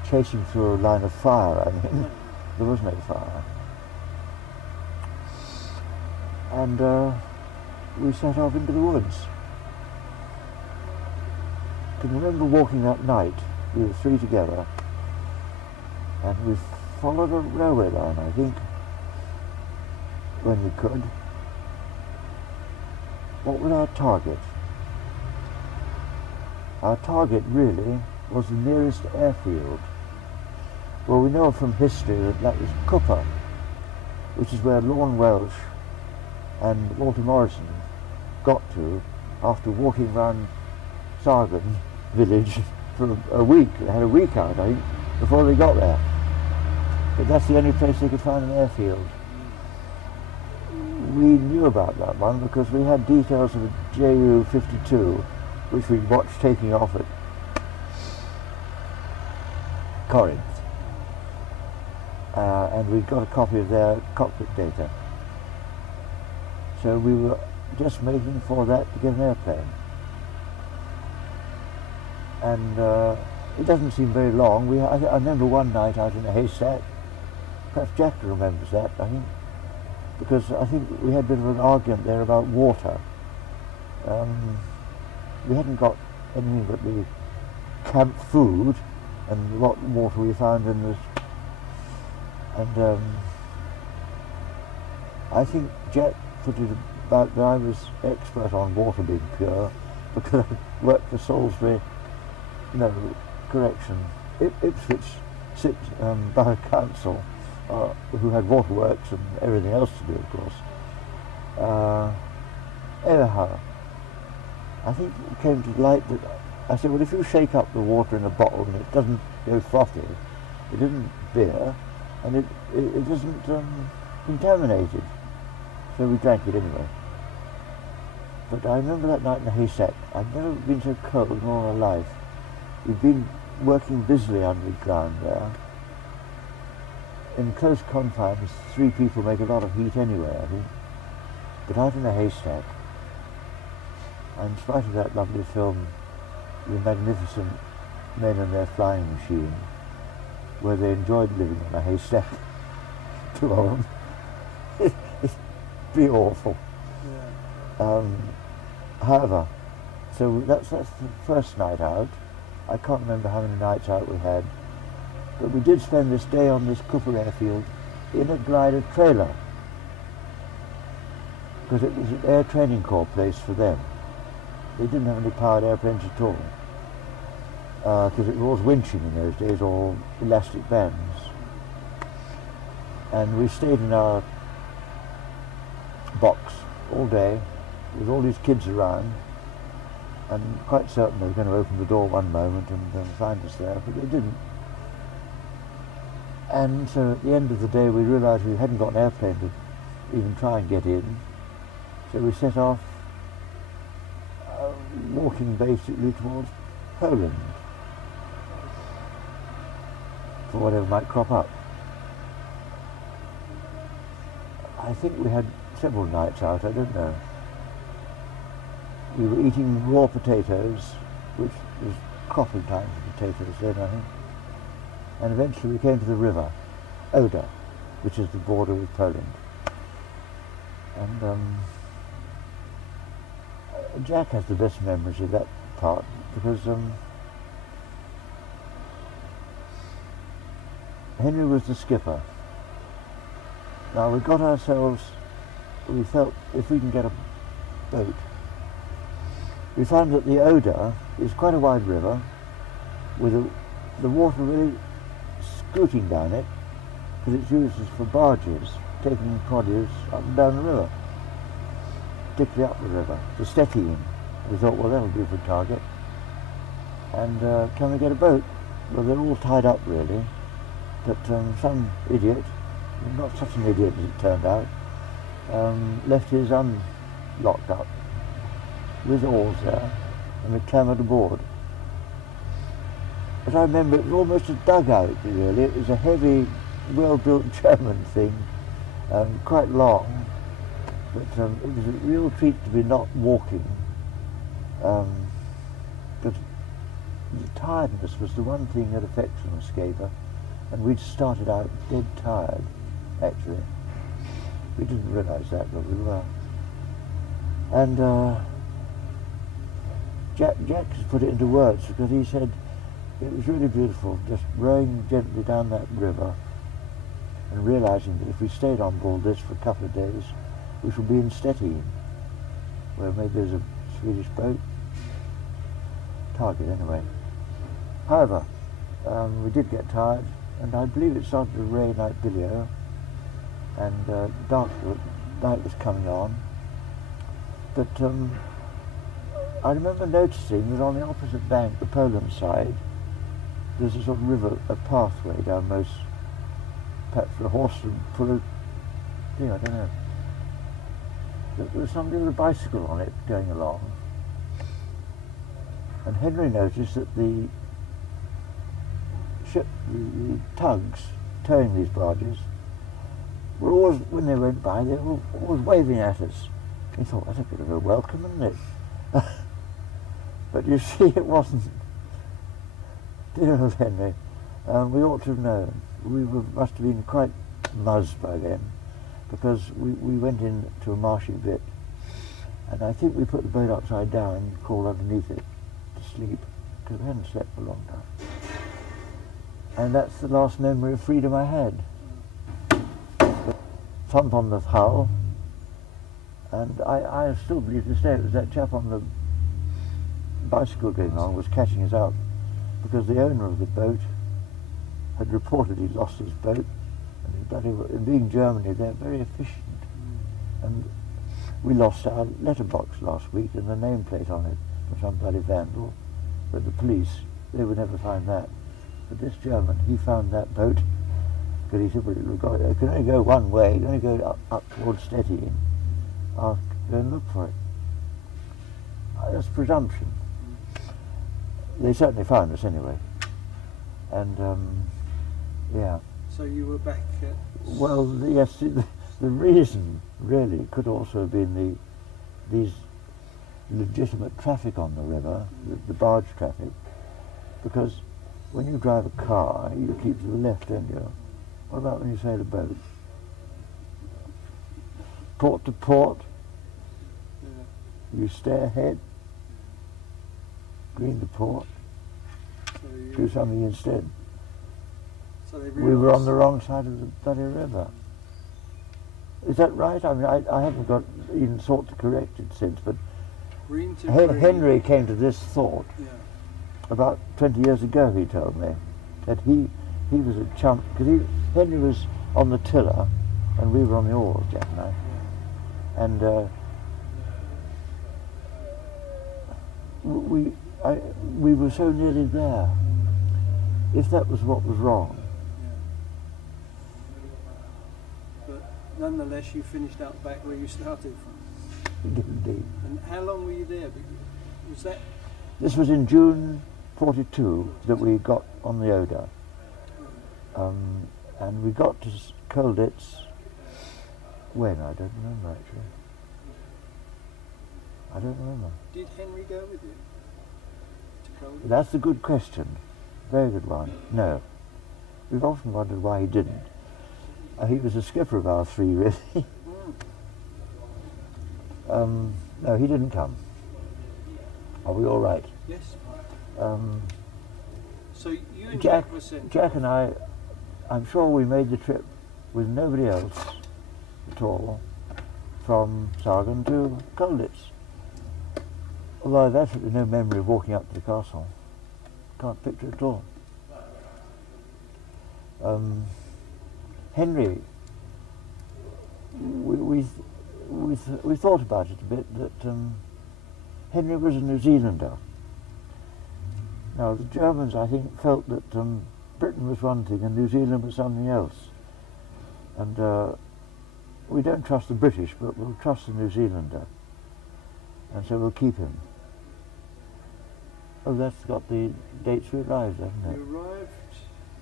chasing through a line of fire, I mean. There was no fire. And we set off into the woods. I can remember walking that night, we were three together, and we followed a railway line, I think, when we could. What was our target? Our target really was the nearest airfield. Well, we know from history that that was Cupper, which is where Lorne Welsh and Walter Morrison got to after walking round Sargon village for a week. They had a week out, I think, before they got there. But that's the only place they could find an airfield. We knew about that one because we had details of a Ju-52, which we watched taking off at Corinth. And we got a copy of their cockpit data. So we were just making for that to get an airplane. And it doesn't seem very long. I remember one night out in a haystack, Perhaps Jack remembers that, I think, because I think we had a bit of an argument there about water. We hadn't got anything but the camp food and what water we found in this. And I think Jack put it about that I was expert on water being pure because I worked for Salisbury, no, correction, Ipswich Borough Council, who had waterworks and everything else to do, of course. Anyhow, I think it came to light that I said, well, if you shake up the water in a bottle and it doesn't go frothy, it isn't beer, and it isn't contaminated. So we drank it anyway. But I remember that night in the haystack. I'd never been so cold in all my life. We'd been working busily underground there. In close confines, 3 people make a lot of heat anyway, I think. But out in the haystack, and in spite of that lovely film, The Magnificent Men and Their Flying Machine, where they enjoyed living in a haystack, 2 of them, it's pretty awful. Yeah. However, so that's the first night out. I can't remember how many nights out we had, but we did spend this day on this Cooper airfield in a glider trailer, because it was an air training corps place for them. They didn't have any powered airplanes at all, because it was winching in those days, or elastic bands. And we stayed in our box all day with all these kids around, and quite certain they were going to open the door one moment and find us there, but they didn't. And so at the end of the day we realised we hadn't got an airplane to even try and get in, so we set off walking basically towards Poland for whatever might crop up. I think we had several nights out, I don't know. We were eating raw potatoes, which was cropping time for potatoes then, I think. And eventually we came to the river, Oder, which is the border with Poland. And Jack has the best memories of that part, because Henry was the skipper. Now we got ourselves, we felt if we can get a boat. We found that the Oder is quite a wide river with the water really scooting down it, because it's used for barges taking produce up and down the river, particularly up the river, to Stettin. We thought, well, that'll do for a target. And can we get a boat? Well, they're all tied up really, but some idiot, not such an idiot as it turned out, left his unlocked up with oars there, and we clambered aboard. As I remember, it was almost a dugout really. It was a heavy, well-built German thing, quite long, but it was a real treat to be not walking. But the tiredness was the one thing that affects an escaper, and we'd started out dead tired, actually. We didn't realise that, but we were. And Jack has put it into words, because he said it was really beautiful, just rowing gently down that river and realising that if we stayed on board this for a couple of days, we should be in Stettin, where maybe there's a Swedish boat. Target anyway. However, we did get tired, and I believe it started to rain like billy-o, and night was coming on. But I remember noticing that on the opposite bank, the Poland side, there's a sort of river, a pathway down most, perhaps for a horse to pull a thing, I don't know. There was somebody with a bicycle on it going along. And Henry noticed that the ship, the tugs towing these barges, were always, when they went by, they were always waving at us. He thought, that's a bit of a welcome, isn't it? But you see, it wasn't. Dear old Henry, we ought to have known. We must have been quite muzzed by them, because we went into a marshy bit, and I think we put the boat upside down and crawled underneath it to sleep, because we hadn't slept for a long time. And that's the last memory of freedom I had. The thump on the hull, and I still believe to this day it was that chap on the bicycle going along was catching us out, because the owner of the boat had reported he'd lost his boat, and being Germany, they're very efficient. And we lost our letterbox last week and the nameplate on it from some bloody vandal, but the police, they would never find that. But this German, he found that boat, because he said, well, it can only go one way, it can only go up towards Stettin. I'll go and look for it. That's presumption. They certainly found us anyway. And, yeah. So you were back at... Well, yes, the reason really could also have been these legitimate traffic on the river, the barge traffic, because when you drive a car, you keep to the left, don't you? What about when you sail a boat? Port to port, you stay ahead, green to port, So do something instead. So they We were on the wrong side of the bloody river. Is that right? I mean, I haven't got even thought to correct it since, but green to green. Henry came to this thought about 20 years ago, he told me, that he was a chump, because Henry was on the tiller and we were on the oars, Jack and I. And we were so nearly there. If that was what was wrong. But nonetheless, you finished out back where you started from. Indeed. And how long were you there? Was that... This was in June 42 that we got on the Oder. And we got to Colditz when? I don't remember actually. I don't remember. Did Henry go with you to Colditz? That's a good question. Very good one. No. We've often wondered why he didn't. He was the skipper of our three, really. No, he didn't come. Are we all right? Yes. So you and Jack were sent. Jack and I'm sure we made the trip with nobody else at all from Sargon to Colditz. Although I have absolutely no memory of walking up to the castle. Can't picture it at all. Henry, we thought about it a bit, that Henry was a New Zealander. Now the Germans, I think, felt that Britain was one thing and New Zealand was something else. And we don't trust the British, but we'll trust the New Zealander. And so we'll keep him. Oh, that's got the dates we arrived, hasn't it? You arrived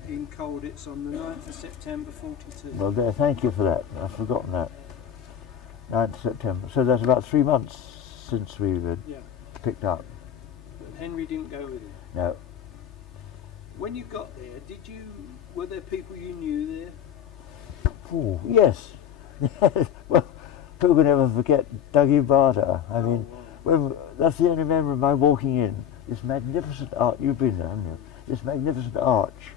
in Colditz on the 9th of September 42. Well, there, thank you for that. I've forgotten that. 9th of September. So that's about 3 months since we were picked up. But Henry didn't go with you? No. When you got there, were there people you knew there? Oh, yes. Well, who can ever forget Dougie Barter? I mean, that's the only memory of my walking in. This magnificent arch, you've been there, haven't you? This magnificent arch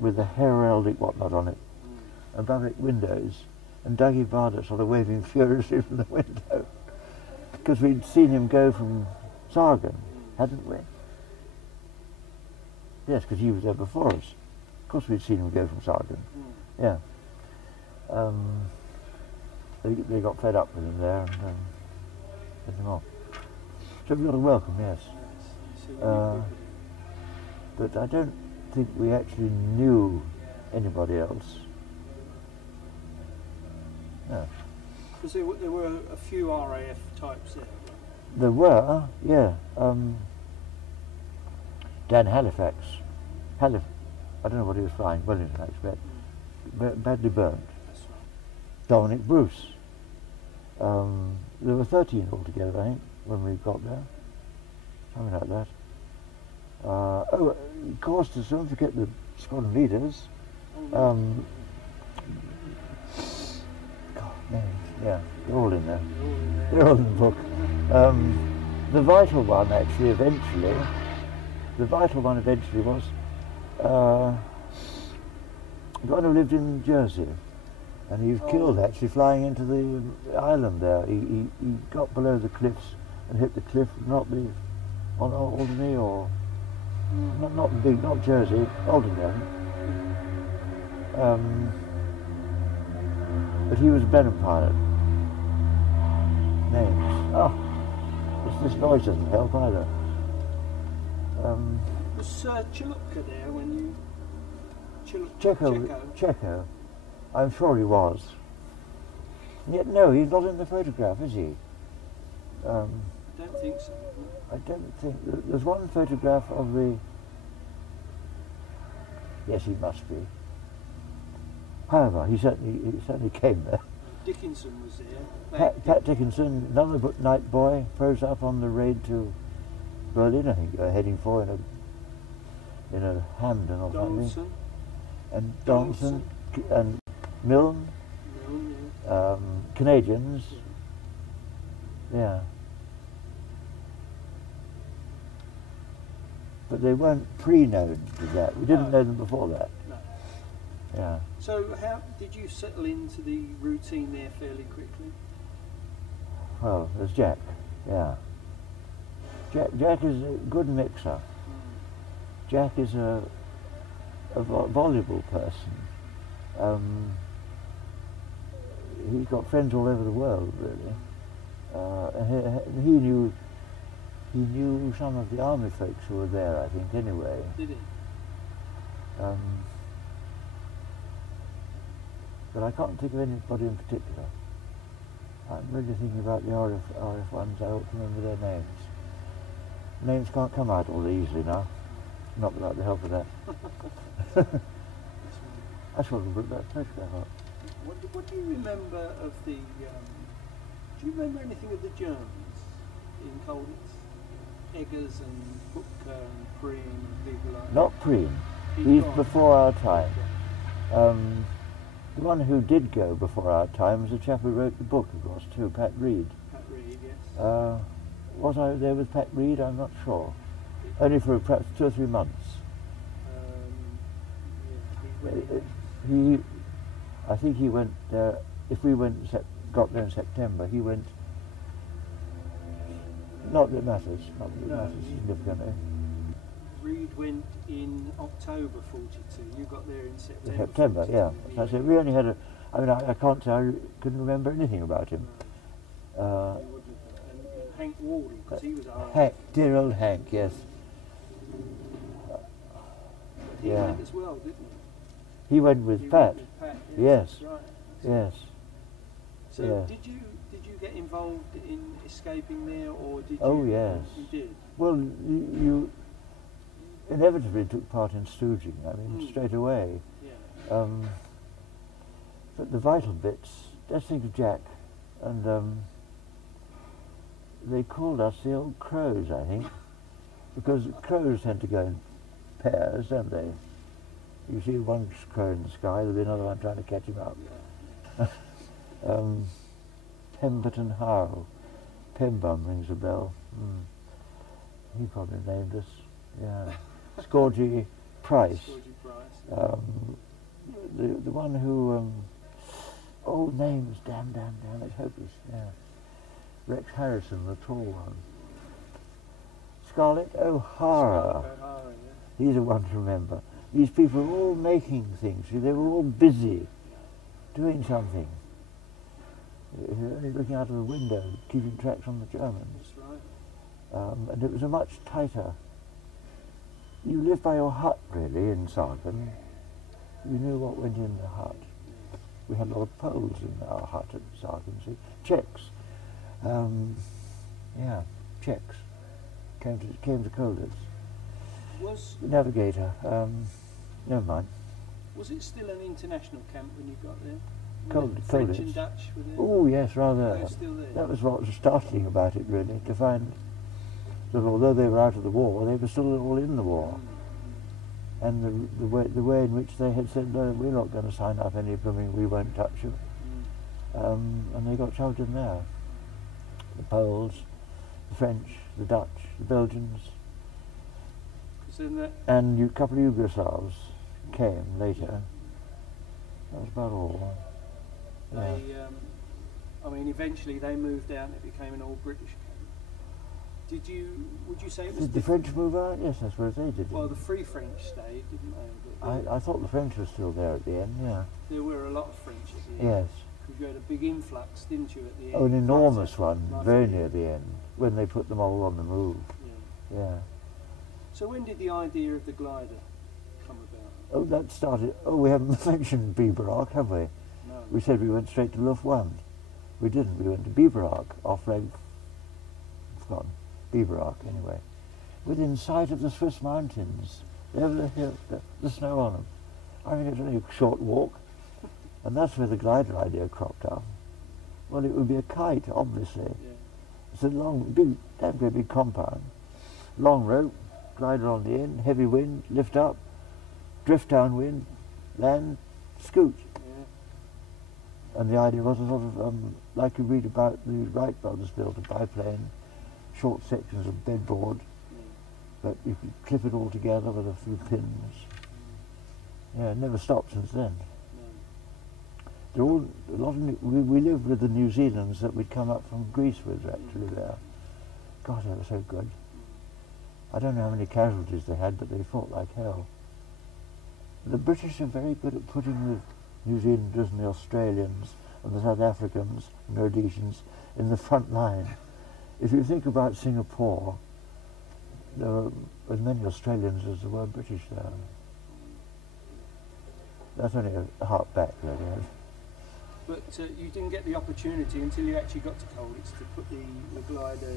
with the heraldic whatnot on it, above it windows, and Dougie Barter sort of waving furiously from the window. Because we'd seen him go from Sargon, hadn't we? Yes, because he was there before us. Of course we'd seen him go from Sargon. Yeah. They got fed up with him there and sent him off. So we got a welcome, yes. But I don't think we actually knew anybody else. No. Because there were a few RAF types there. There were, yeah. Dan Halifax. I don't know what he was flying, Wellington, I expect. Badly burnt. That's right. Dominic Bruce. There were 13 altogether, I think, when we got there. Something like that. Oh, of course, don't forget the squadron leaders. Yeah, they're all in there. They're all in there. They're all in the book. The vital one, actually, eventually, was the one who lived in Jersey, and he was killed actually flying into the island there. He got below the cliffs and hit the cliff, not the on Alderney or not Jersey, Alderney. But he was a Blenheim pilot. Names. Oh, this noise doesn't help either. Was Chilupka there when you... Checo. I'm sure he was. And yet, no, he's not in the photograph, is he? I don't think so. I don't think... There's one photograph of the... Yes, he must be. However, he certainly came there. Dickinson was there. Pat Dickinson, another night boy, froze up on the raid to Berlin, I think, heading for in a Hamden or something. And Donaldson and Milne, Canadians, yeah. But they weren't pre-known to that. We didn't know them before that. No. Yeah. So how did you settle into the routine there fairly quickly? Well, there's Jack, yeah. Jack is a good mixer. Jack is a voluble person. He's got friends all over the world, really. And he knew some of the army folks who were there, I think, anyway. Did he? But I can't think of anybody in particular. I'm really thinking about the RF ones. I ought to remember their names. Names can't come out all easily now. Not without the help of that. I sort of looked that photograph up. What do you remember of the... do you remember anything of the Germans in Colditz? Eggers and Hooker and Preen and people like that? Not Preen. He's before our time. The one who did go before our time was the chap who wrote the book, of course, too, Pat Reed. Pat Reed, yes. Was I there with Pat Reed? I'm not sure. Only for perhaps 2 or 3 months. I think he went there. If we got there in September, he went. Not that it matters. Not that it matters significantly. Reed went in October 42. You got there in September. September, yeah. So I said we only had a. I mean, I can't say I couldn't remember anything about him. And Hank Waldle, because he was our... Dear old Hank, yes. He went as well, didn't he? He went with Pat. Went with Pat, yes. That's right. Yes. So did you get involved in escaping there, or did you? Oh yes. You did. Well, you inevitably took part in stooging. I mean, straight away. Yeah. But the vital bits. Let's think of Jack, and they called us the old crows, I think, because crows tend to go in pairs, don't they? You see one crow in the sky, there'll be another one trying to catch him up. Yeah. Pemberton Harrow. Pembum rings a bell. He probably named us. Yeah. Scorgy Price. The one who old names, damn, it's hopeless. Yeah. Rex Harrison, the tall one. Scarlett O'Hara. He's a one to remember. These people were all making things. They were all busy doing something. Only looking out of the window, keeping tracks on the Germans. That's right. And it was a much tighter. You lived by your hut, really, in Sargon. You knew what went in the hut. We had a lot of Poles in our hut at Sargon, see? Czechs. Czechs. Came to Colditz. Was the navigator. Never mind. Was it still an international camp when you got there? Colditz. And Dutch were there? Oh yes, rather. They were still there. That was what was startling about it, really, to find that although they were out of the war, they were still all in the war. And the way in which they had said, no, we're not going to sign up any blooming, we won't touch you. and they got shoved in there. The Poles, the French, the Dutch, the Belgians, and a couple of Yugoslavs came later. That was about all. They, I mean, eventually they moved out and it became an all-British camp. Would you say it was... Did the French move out? Yes, I suppose they did. Well, the Free French stayed, didn't they? I thought the French were still there at the end, yeah. There were a lot of French at the end. Yes. Because you had a big influx, didn't you, at the end? Oh, an enormous one, very near the end, when they put them all on the move. Yeah. So when did the idea of the glider come about? Oh, that started... Oh, we haven't mentioned Biberach, have we? No. We said we went straight to Luft 1. We didn't. We went to Biberach, off leg... Forgotten. Biberach, anyway. Within sight of the Swiss mountains. There was the snow on them. I mean, it's only a short walk. And that's where the glider idea cropped up. Well, it would be a kite, obviously. Yeah. It's a long, big, damn great big compound. Long rope, glider on the end, heavy wind, lift up, drift downwind, land, scoot. Yeah. And the idea was a sort of, like you read about the Wright brothers built a biplane, short sections of bedboard, but you could clip it all together with a few pins. Yeah, it never stopped since then. They're all, a lot of we lived with the New Zealanders that we'd come up from Greece with actually there. God, they were so good. I don't know how many casualties they had, but they fought like hell. The British are very good at putting the New Zealanders and the Australians and the South Africans and Rhodesians in the front line. If you think about Singapore, there were as many Australians as there were British there. That's only a harp back, really. But you didn't get the opportunity until you actually got to Colditz to put the glider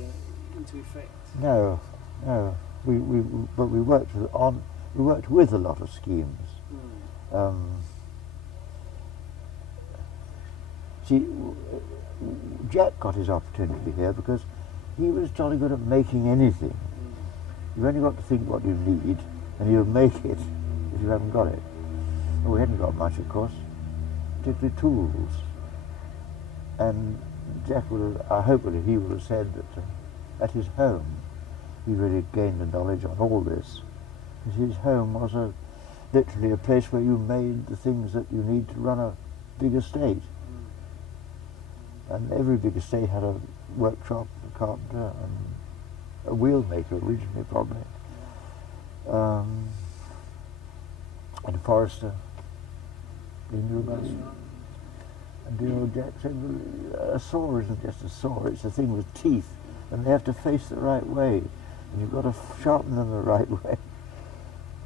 into effect. No, no. But we worked with a lot of schemes. See, Jack got his opportunity here because he was jolly good at making anything. You've only got to think what you need, and you'll make it if you haven't got it. Well, we hadn't got much, of course. Particularly tools. And Jack would have, I hope that he would have said that at his home he really gained the knowledge on all this. Because his home was literally a place where you made the things that you need to run a big estate. And every big estate had a workshop, a carpenter, and a wheel maker originally probably. And a forester. You knew about it. And dear old Jack said, well, a saw isn't just a saw, it's a thing with teeth, and they have to face the right way, and you've got to sharpen them the right way.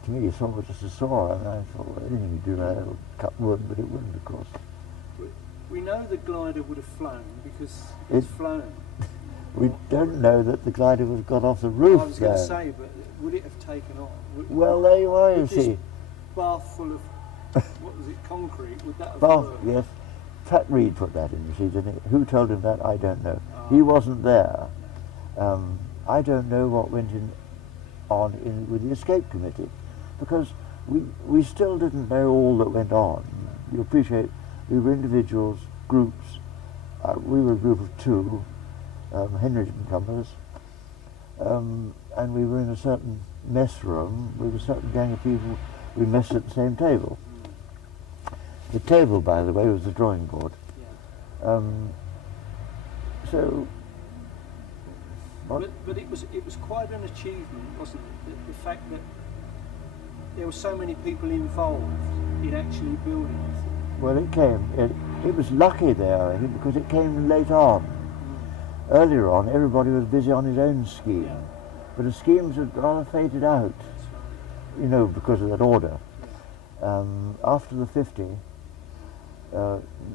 To me, a saw was just a saw, and I thought, well, anything you do that, it'll cut wood, but it wouldn't, of course. We know the glider would have flown because it's flown. We don't know that the glider would have got off the roof. I was going to say, but would it have taken off? Well, there you are, you see. Bath full of, what was it, concrete? Would that have Bath, worked? yes. Pat Reed put that in, you see, didn't he? Who told him that? I don't know. He wasn't there. I don't know what went on with the escape committee, because we still didn't know all that went on. You appreciate, we were individuals, groups. We were a group of two, Henry didn't come with us, and we were in a certain mess room with a certain gang of people. We messed at the same table. The table, by the way, was the drawing board. Yeah. So. But it was quite an achievement, wasn't it? The fact that there were so many people involved in actually building it. Well, it was lucky there, I think, because it came late on. Earlier on, everybody was busy on his own scheme, but the schemes had rather faded out. You know, because of that order. After the 50,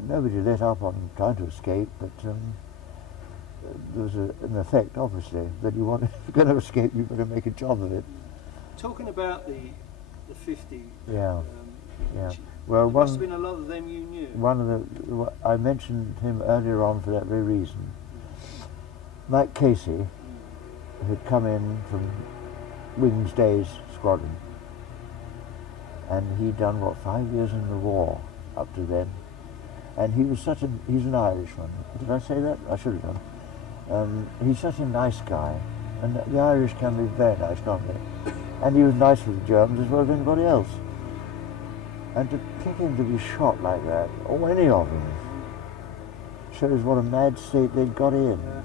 nobody let up on trying to escape, but there was an effect, obviously, that if you're going to escape, you better make a job of it. Talking about the 50, yeah. there Well, must have been a lot of them you knew. I mentioned him earlier on for that very reason. Mike Casey had come in from Wings Day's squadron, and he'd done, 5 years in the war up to then, And he was he's an Irishman. Did I say that? I should have done. He's such a nice guy. And the Irish can be very nice, can't they? And he was nice with the Germans as well as anybody else. And to pick him to be shot like that, or any of them, shows what a mad state they'd got in. Yeah.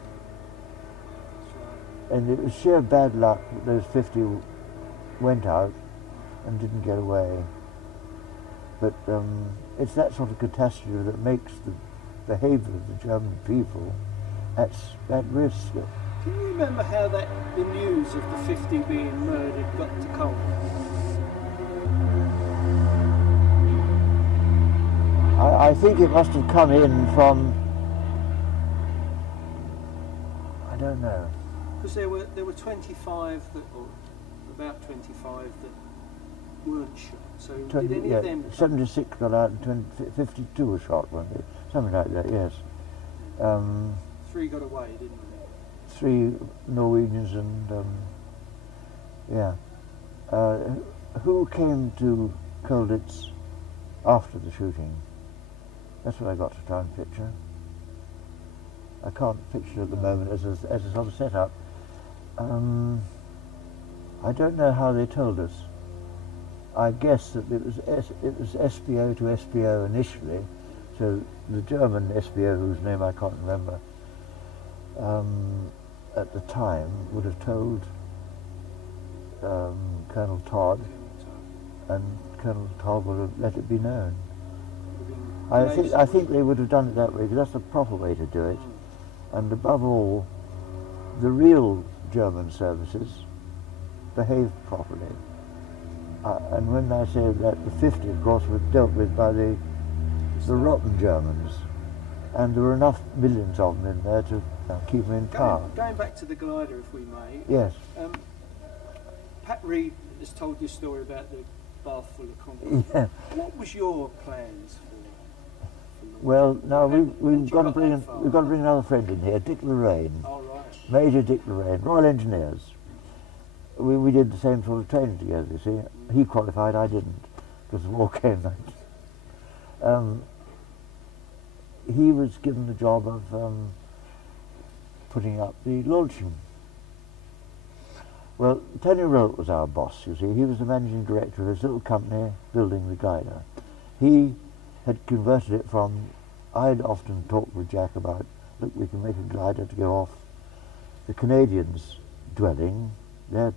And it was sheer bad luck that those 50 went out and didn't get away. But it's that sort of catastrophe that makes the behaviour of the German people at risk. Can you remember how the news of the 50 being murdered got to Cole? I think it must have come in from, I don't know. Because there were 25 that, or about 25 that weren't shot. So did any of them? 76 got out and 52 were shot, weren't they? Something like that, yes. 3 got away, didn't they? 3 Norwegians and yeah. Who came to Colditz after the shooting? That's what I got to try and picture. I can't picture at the moment as a sort of setup. I don't know how they told us. I guess that it was SBO to SBO initially, so the German SBO, whose name I can't remember, at the time would have told Colonel Todd, and Colonel Todd would have let it be known. I think they would have done it that way, because that's the proper way to do it. And above all, the real German services behaved properly. And when I say that, the 50, of course, were dealt with by the rotten Germans, and there were enough millions of them in there to keep them in power. Going back to the glider, if we may. Yes. Pat Reed has told this story about the bath full of concrete. Yeah. What was your plans for well, now we've got to bring another friend in here, Dick Lorraine. Oh, right. Major Dick Lorraine, Royal Engineers. We did the same sort of training together, you see. He qualified, I didn't, because the war came. He was given the job of putting up the launching. Well, Tony Rolt was our boss, you see. He was the managing director of this little company building the glider. He had converted it from, I'd often talked with Jack about, look, we can make a glider to go off the Canadians' dwelling. Their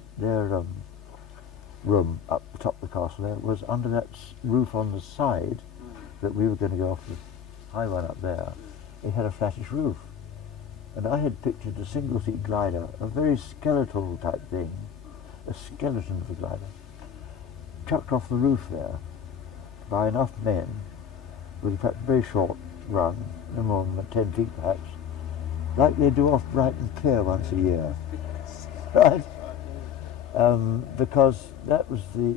room up the top of the castle there was under that roof on the side that we were going to go off the high one up there. It had a flattish roof. And I had pictured a single-seat glider, a very skeletal type thing, a skeleton of a glider, chucked off the roof there by enough men with a perhaps very short run, no more than 10 feet perhaps, like they do off Brighton Pier once a year. Right? Because that was the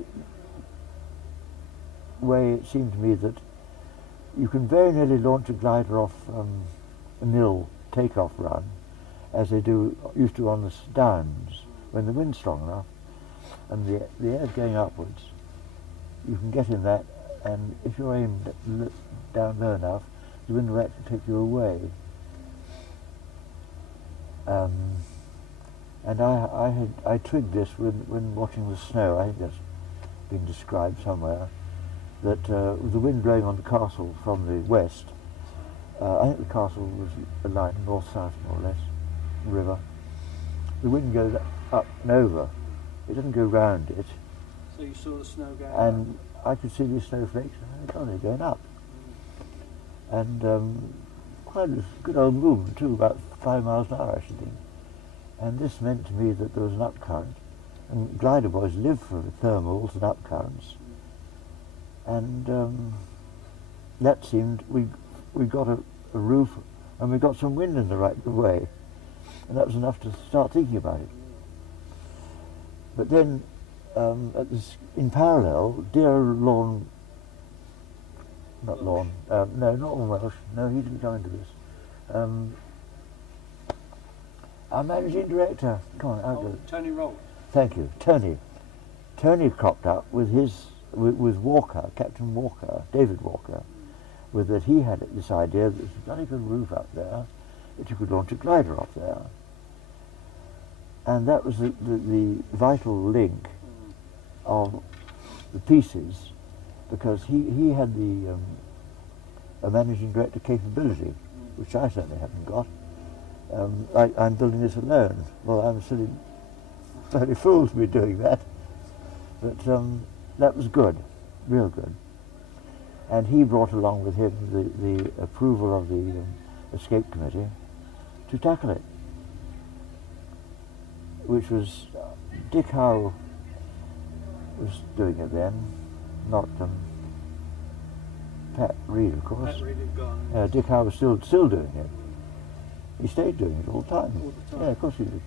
way it seemed to me that you can very nearly launch a glider off a nil takeoff run, as they used to on the Downs, when the wind's strong enough and the air's going upwards. You can get in that, and if you're aimed down low enough, the wind will actually take you away. And I twigged this when watching the snow. I think that's been described somewhere, that with the wind blowing on the castle from the west, I think the castle was a line north-south more or less, river. The wind goes up and over. It doesn't go round it. So you saw the snow going and up? I could see these snowflakes, and they're going up. And quite a good old movement too, about 5 miles an hour I should think. And this meant to me that there was an upcurrent, and glider boys live for thermals and upcurrents. And that seemed, we got a roof, and we got some wind in the right way, and that was enough to start thinking about it. But then, in parallel, dear Lorne, not Lorne, no, not Lorne Welsh, no, he didn't go into this. Our managing director, come on, out goes. Tony Roll. Thank you, Tony. Tony cropped up with Walker, Captain Walker, David Walker, was that he had this idea that there's a bloody good roof up there, that you could launch a glider off there. And that was the vital link of the pieces, because he had the a managing director capability, which I certainly haven't got. I'm building this alone. Well, I'm a bloody fool to be doing that. But that was good, real good. And he brought along with him the approval of the escape committee to tackle it, which was Dick Howe was doing it then, not Pat Reed, of course. Pat Reed had gone. Dick Howe was still doing it. He stayed doing it all the time. All the time. Yeah, of course he did.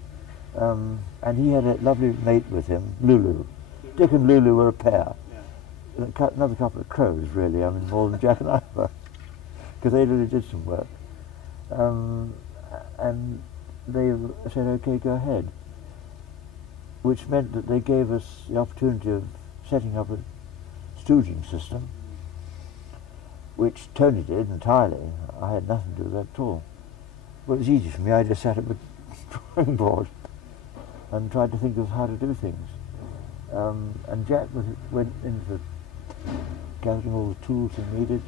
And he had a lovely mate with him, Lulu. Dick and Lulu were a pair. Yeah. Another couple of crows, really. I mean, more than Jack and I were, because they really did some work. And they said, "Okay, go ahead," which meant that they gave us the opportunity of setting up a stooging system, which Tony did entirely. I had nothing to do with that at all. Well, it was easy for me. I just sat at the drawing board and tried to think of how to do things. And Jack went into gathering all the tools he needed.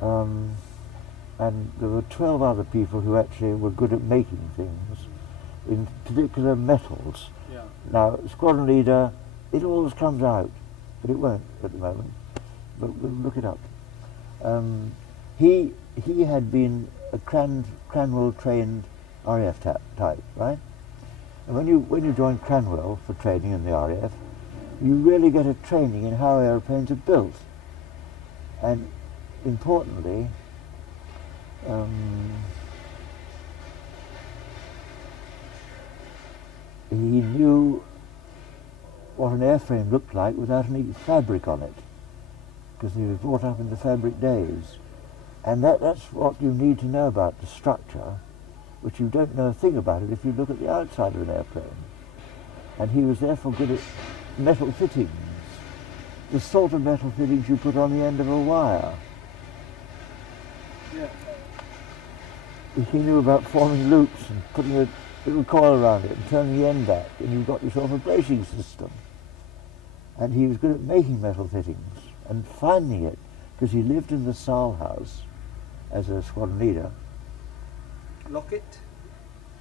And there were 12 other people who actually were good at making things, in particular metals. Yeah. Now, squadron leader, it always comes out, but it won't at the moment. But we'll look it up. He had been a Cranwell-trained RAF type, right? And when you join Cranwell for training in the RAF, you really get a training in how aeroplanes are built. And importantly, he knew what an airframe looked like without any fabric on it, because he was brought up in the fabric days. And that's what you need to know about the structure, which you don't know a thing about it if you look at the outside of an airplane. And he was therefore good at metal fittings, the sort of metal fittings you put on the end of a wire. Yeah. He knew about forming loops and putting a little coil around it and turning the end back, and you've got yourself a bracing system. And he was good at making metal fittings and finding it, because he lived in the Saal house as a squadron leader. Lockett?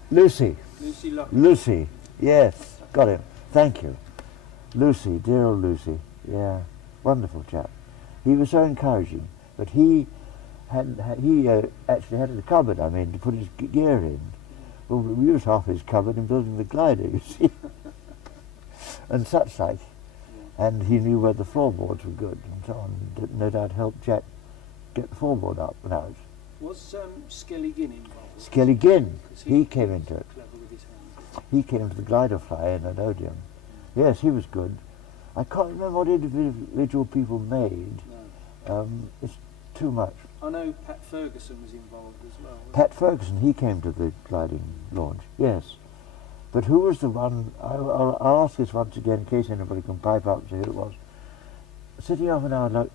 Lucy. Lucy Lockett. Lucy, yes, got him. Thank you. Lucy, dear old Lucy. Yeah, wonderful chap. He was so encouraging, but he actually had a cupboard, I mean, to put his gear in. Well, we used half his cupboard in building the glider, you see, and such like. And he knew where the floorboards were good and so on. No doubt helped Jack get the floorboard up and out. Was Skelly Ginn involved? Skelly Ginn, he came into it. Clever with his hands. He came into the glider fly in an Odeum. Yes, he was good. I can't remember what individual people made. No. It's too much. I know Pat Ferguson was involved as well. Pat Ferguson, he came to the gliding launch, yes. But who was the one, I'll ask this once again in case anybody can pipe up and say who it was. Sitting up in our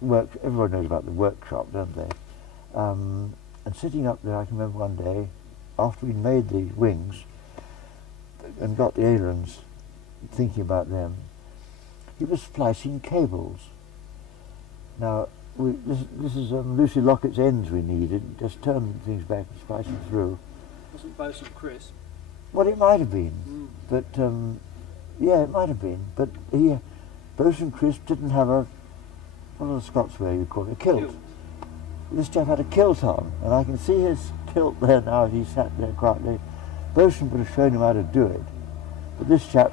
work, everyone knows about the workshop, don't they? And sitting up there, I can remember one day, after we'd made the wings and got the ailerons, thinking about them, he was splicing cables. Now, this is Lucy Lockett's ends we needed, just turn things back and splice them through. Wasn't Bosun Chris? Well, it might have been, but yeah, it might have been. But Bosun Crisp didn't have a, what are the Scots way you call it, a kilt. This chap had a kilt on, and I can see his kilt there now as he sat there quietly. Bosun would have shown him how to do it, but this chap...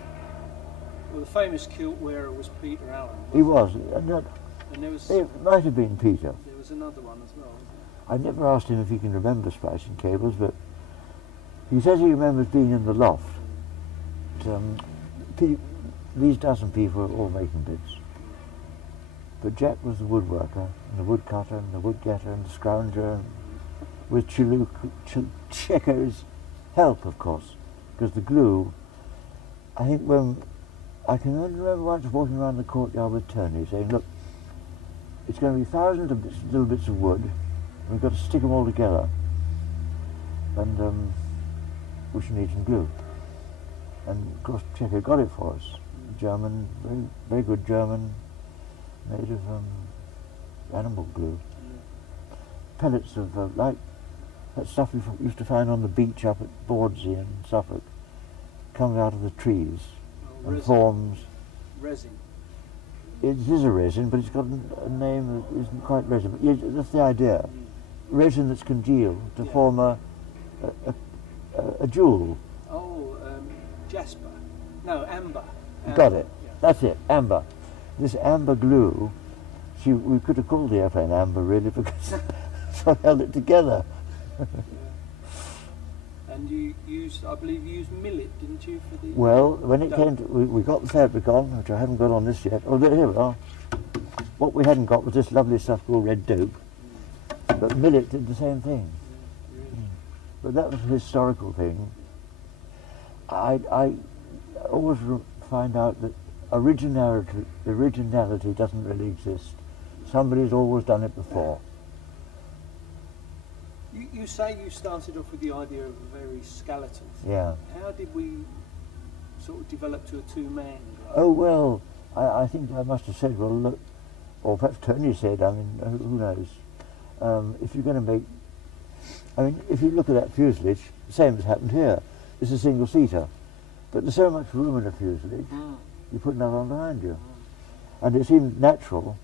Well, the famous kilt wearer was Peter Allen. He was, and there was... It might have been Peter. There was another one as well. I never asked him if he can remember splicing cables, but he says he remembers being in the loft. These dozen people were all making bits. But Jack was the woodworker, and the woodcutter, and the woodgetter, and the scrounger, and with Checker's help, of course, because the glue, I think I can remember once walking around the courtyard with Tony saying, look, it's going to be thousands of little bits of wood. We've got to stick them all together, and we should need some glue. And of course, Czechia got it for us. German, very, very good German, made of animal glue. Pellets of like that stuff we used to find on the beach up at Bordsey in Suffolk, comes out of the trees and resin. forms. Resin. It is a resin, but it's got a name that isn't quite resin. But yeah, that's the idea. Resin that's congealed to form a jewel. Oh, jasper. No, amber. Got it. Yeah. That's it, amber. This amber glue, we could have called the airplane amber really because so I held it together. Yeah. And you used, I believe you used millet, didn't you, for the... Well, when it came to, we got the fabric on, which I haven't got on this yet. Oh, here we are. What we hadn't got was this lovely stuff called red dope. But millet did the same thing. But that was a historical thing. I always find out that originality doesn't really exist. Somebody's always done it before. You say you started off with the idea of a very skeletal thing. Yeah. How did we sort of develop to a two-man glove? Oh, well, I think I must have said, well, look, or perhaps Tony said, I mean, who knows. If you're going to make, I mean, if you look at that fuselage, the same has happened here. It's a single-seater, but there's so much room in a fuselage, you put another one behind you. And it seemed natural.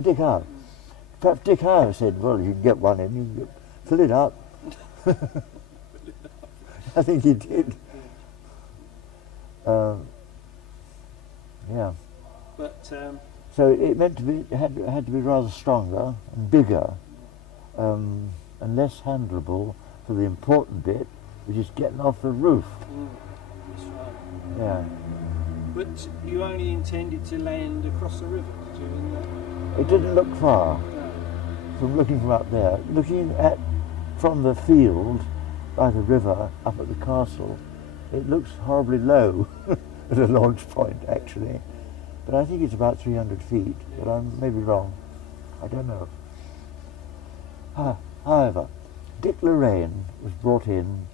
Dick Howe. Perhaps Dick Howe said, well, you can get one in, you can fill it up. I think he did. Yeah. But so it meant to be, it had to be rather stronger and bigger, and less handleable for the important bit, which is getting off the roof. That's right. Yeah. But you only intended to land across the river, did you? In that? It didn't look far. No. From looking from up there, looking at from the field by the river up at the castle, it looks horribly low at a launch point actually, but I think it's about 300 feet, but I may be wrong, I don't know. However, Dick Lorraine was brought in,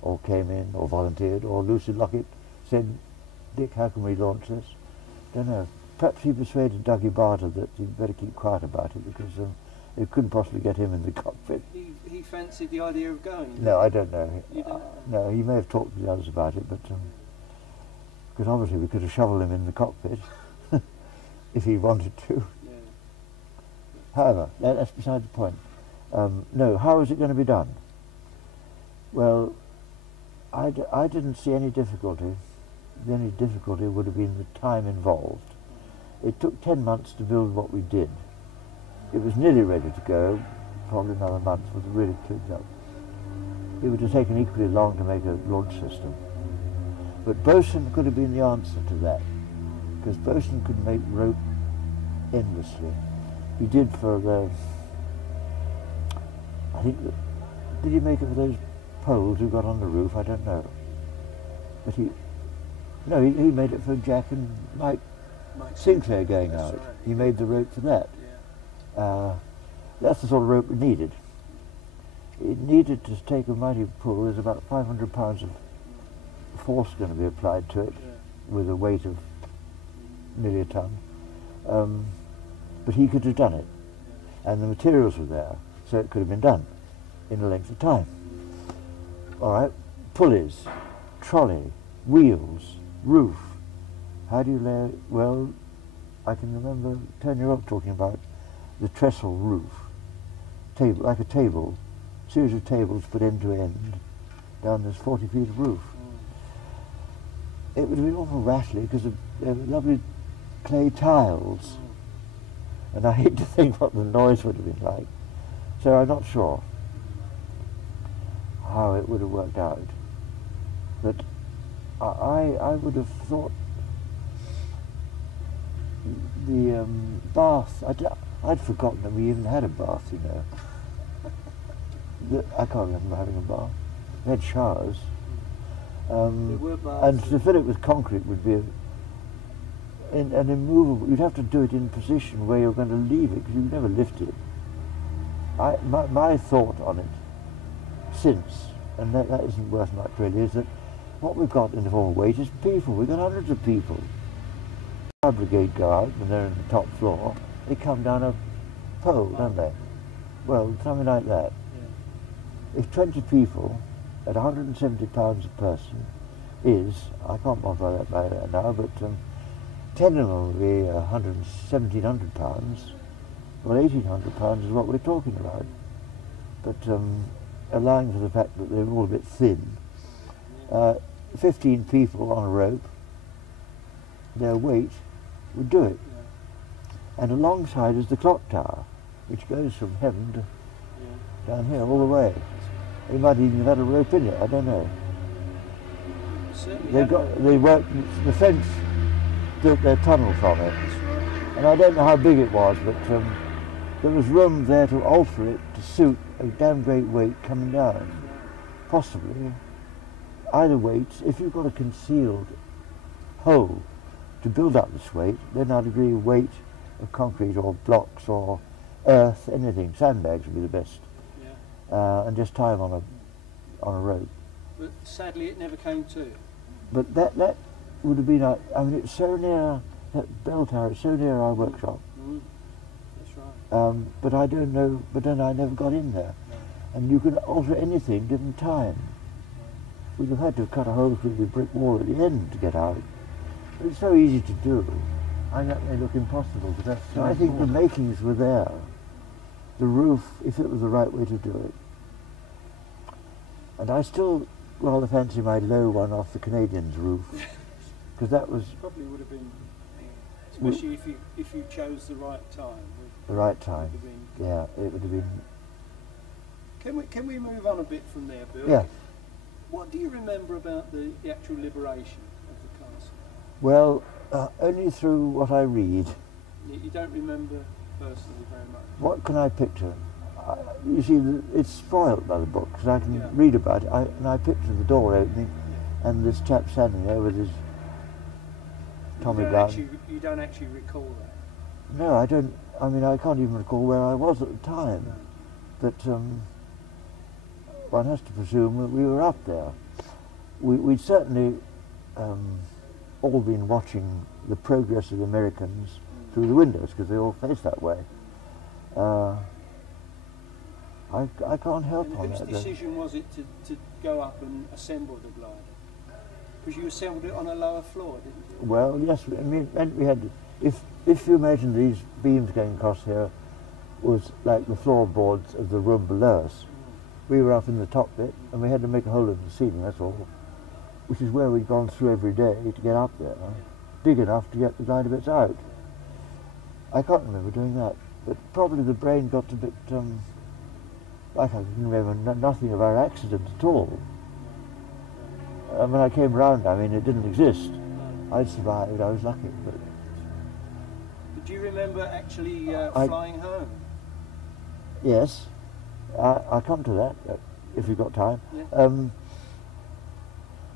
or came in, or volunteered, or Lucy Lockett said, Dick, how can we launch this? Don't know. Perhaps he persuaded Dougie Barter that he'd better keep quiet about it because it couldn't possibly get him in the cockpit. He fancied the idea of going? No, I don't know. You don't know? No, he may have talked to the others about it, but because obviously we could have shoveled him in the cockpit if he wanted to. Yeah. However, that's beside the point. No, how is it going to be done? Well, I didn't see any difficulty. The only difficulty would have been the time involved. It took 10 months to build what we did. It was nearly ready to go, probably another month with it really clicked up. It would have taken equally long to make a launch system. But Bosun could have been the answer to that, because Bosun could make rope endlessly. He did for the, I think, did he make it for those poles who got on the roof? I don't know. But he made it for Jack and Mike Sinclair going out. Right. He made the rope for that. Yeah. That's the sort of rope we needed. It needed to take a mighty pull. There's about 500 pounds of force going to be applied to it with a weight of nearly a ton. But he could have done it. And the materials were there, so it could have been done in a length of time. All right, pulleys, trolley, wheels, roof. How do you lay it? Well, I can remember Tony Rock talking about the trestle roof, table, like a table, series of tables put end to end down this 40 feet of roof. It would have been awful rattly because of lovely clay tiles, and I hate to think what the noise would have been like. So I'm not sure how it would have worked out, but I would have thought the bath, I'd forgotten that we even had a bath, you know. I can't remember having a bath. We had showers. There were baths. And to fill it with concrete would be an immovable, you'd have to do it in a position where you're going to leave it, because you never lift it. My thought on it since, and that isn't worth much really, is that what we've got in the form of weight is people. We've got hundreds of people. Our brigade go out when they're in the top floor, they come down a pole, don't they? Well, something like that. Yeah. If 20 people at 170 pounds a person is, I can't multiply that by that now, but 10 of them will be 1,700 pounds. Well, 1,800 pounds is what we're talking about. But allowing for the fact that they're all a bit thin, 15 people on a rope, their weight would do it. Yeah. And alongside is the clock tower, which goes from heaven to down here all the way. They might even have had a rope in it, I don't know. The French built their tunnel from it. And I don't know how big it was, but there was room there to alter it to suit a damn great weight coming down. Possibly. Either weights, if you've got a concealed hole to build up this weight, then I'd agree weight of concrete or blocks or earth, anything. Sandbags would be the best. Yeah. And just tie them on a rope. But sadly it never came to. But that would have been, I mean, it's so near, that bell tower, it's so near our workshop. Mm. That's right. But I don't know, but then I never got in there. No. And you can alter anything given time. We'd have had to cut a hole through the brick wall at the end to get out. But it's so easy to do. That may look impossible, but that's so I think the makings were there. The roof, if it was the right way to do it. And I still rather fancy my low one off the Canadian's roof, because that was... Probably would have been, especially if you chose the right time. The right time, yeah, it would have been... Can we move on a bit from there, Bill? Yeah. What do you remember about the actual liberation of the castle? Well, only through what I read. You don't remember personally very much? What can I picture? You see, it's spoiled by the book, because I can read about it, and I picture the door opening, and this chap standing there with his Tommy gun. You don't actually recall that? No, I don't. I mean, I can't even recall where I was at the time. No. But one has to presume that we were up there. We'd certainly all been watching the progress of the Americans through the windows, because they all face that way. I can't help on that. Whose decision was it to go up and assemble the glider? Because you assembled it on a lower floor, didn't you? Well, yes. I mean, we had. If you imagine these beams going across here was like the floorboards of the room below us. We were up in the top bit, and we had to make a hole in the ceiling. That's all. Which is where we'd gone through every day to get up there, big enough to get the glider bits out. I can't remember doing that, but probably the brain got a bit. I can remember nothing of our accident at all. When I came round, I mean, it didn't exist. I'd survived. I was lucky. But do you remember actually flying home? Yes, I'll come to that if you've got time. Yeah.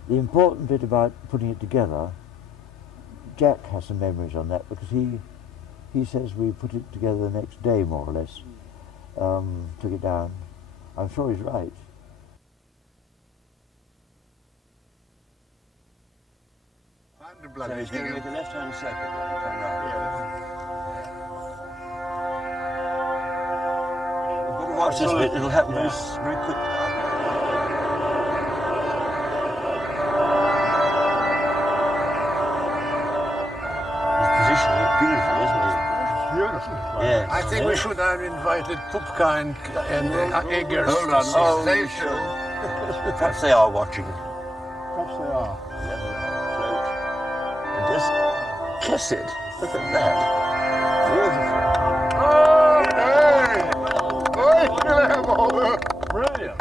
The important bit about putting it together, Jack has some memories on that, because he says we put it together the next day, more or less. Took it down. I'm sure he's right. So he's going to make a left-hand circuit when you come round. Yeah. Watch this bit, it'll happen very quick now. His position is beautiful, isn't it? Beautiful. Yeah. I think we should have invited Pupka and Eggers. Hold on, oh, they should. Perhaps they are watching. Perhaps they are. And just kiss it. Look at that. Beautiful. Oh, hey! Oh, brilliant.